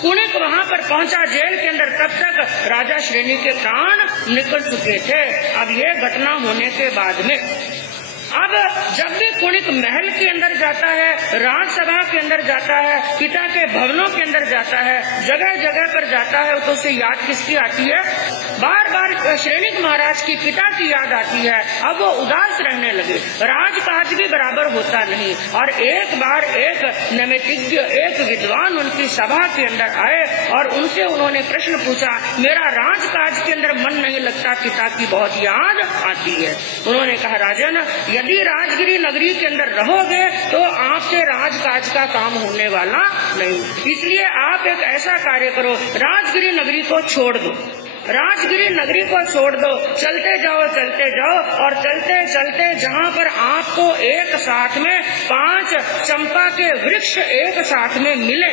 कुणिक वहाँ पर पहुंचा जेल के अंदर, तब तक राजा श्रेणी के प्राण निकल चुके थे। अब ये घटना होने के बाद में अब जब भी कुणिक महल के अंदर जाता है, राजसभा के अंदर जाता है, पिता के भवनों के अंदर जाता है, जगह जगह पर जाता है, तो उसे याद किसकी आती है, बार बार श्रेणिक महाराज की, पिता की याद आती है। अब वो उदास रहने लगे, राजकाज भी बराबर होता नहीं। और एक बार एक नैमितिज्ञ, एक विद्वान उनकी सभा के अंदर आए और उनसे उन्होंने प्रश्न पूछा, मेरा राजकाज के अंदर मन नहीं लगता, पिता की बहुत याद आती है। उन्होंने कहा, राजन, यदि राजगिरी नगरी के अंदर रहोगे तो आपसे राजकाज का काम होने वाला नहीं, इसलिए आप एक ऐसा कार्य करो, राजगिरी नगरी को छोड़ दो, राजगिरी नगरी को छोड़ दो, चलते जाओ और चलते चलते जहाँ पर आपको एक साथ में 5 चंपा के वृक्ष एक साथ में मिले,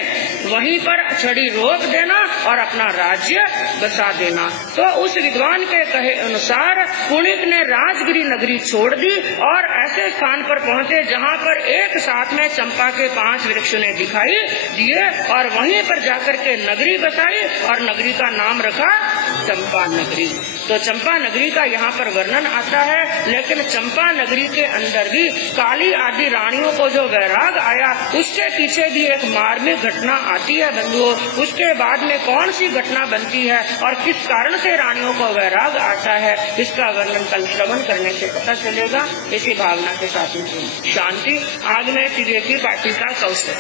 वहीं पर छड़ी रोक देना और अपना राज्य बसा देना। तो उस विद्वान के कहे अनुसार कुणिक ने राजगिरी नगरी छोड़ दी और ऐसे स्थान पर पहुँचे जहाँ पर एक साथ में चंपा के 5 वृक्ष ने दिखाई दिए और वहीं पर जाकर के नगरी बसाई और नगरी का नाम रखा चंपा नगरी। तो चंपा नगरी का यहाँ पर वर्णन आता है, लेकिन चंपा नगरी के अंदर भी काली आदि रानियों को जो वैराग आया, उसके पीछे भी एक मार्मिक घटना आती है बंधुओं। उसके बाद में कौन सी घटना बनती है और किस कारण से रानियों को वैराग आता है, इसका वर्णन कल श्रवण करने से पता चलेगा। इसी भावना के साथ में शांति। आज मैं त्रिवेदी पाठी का कौशल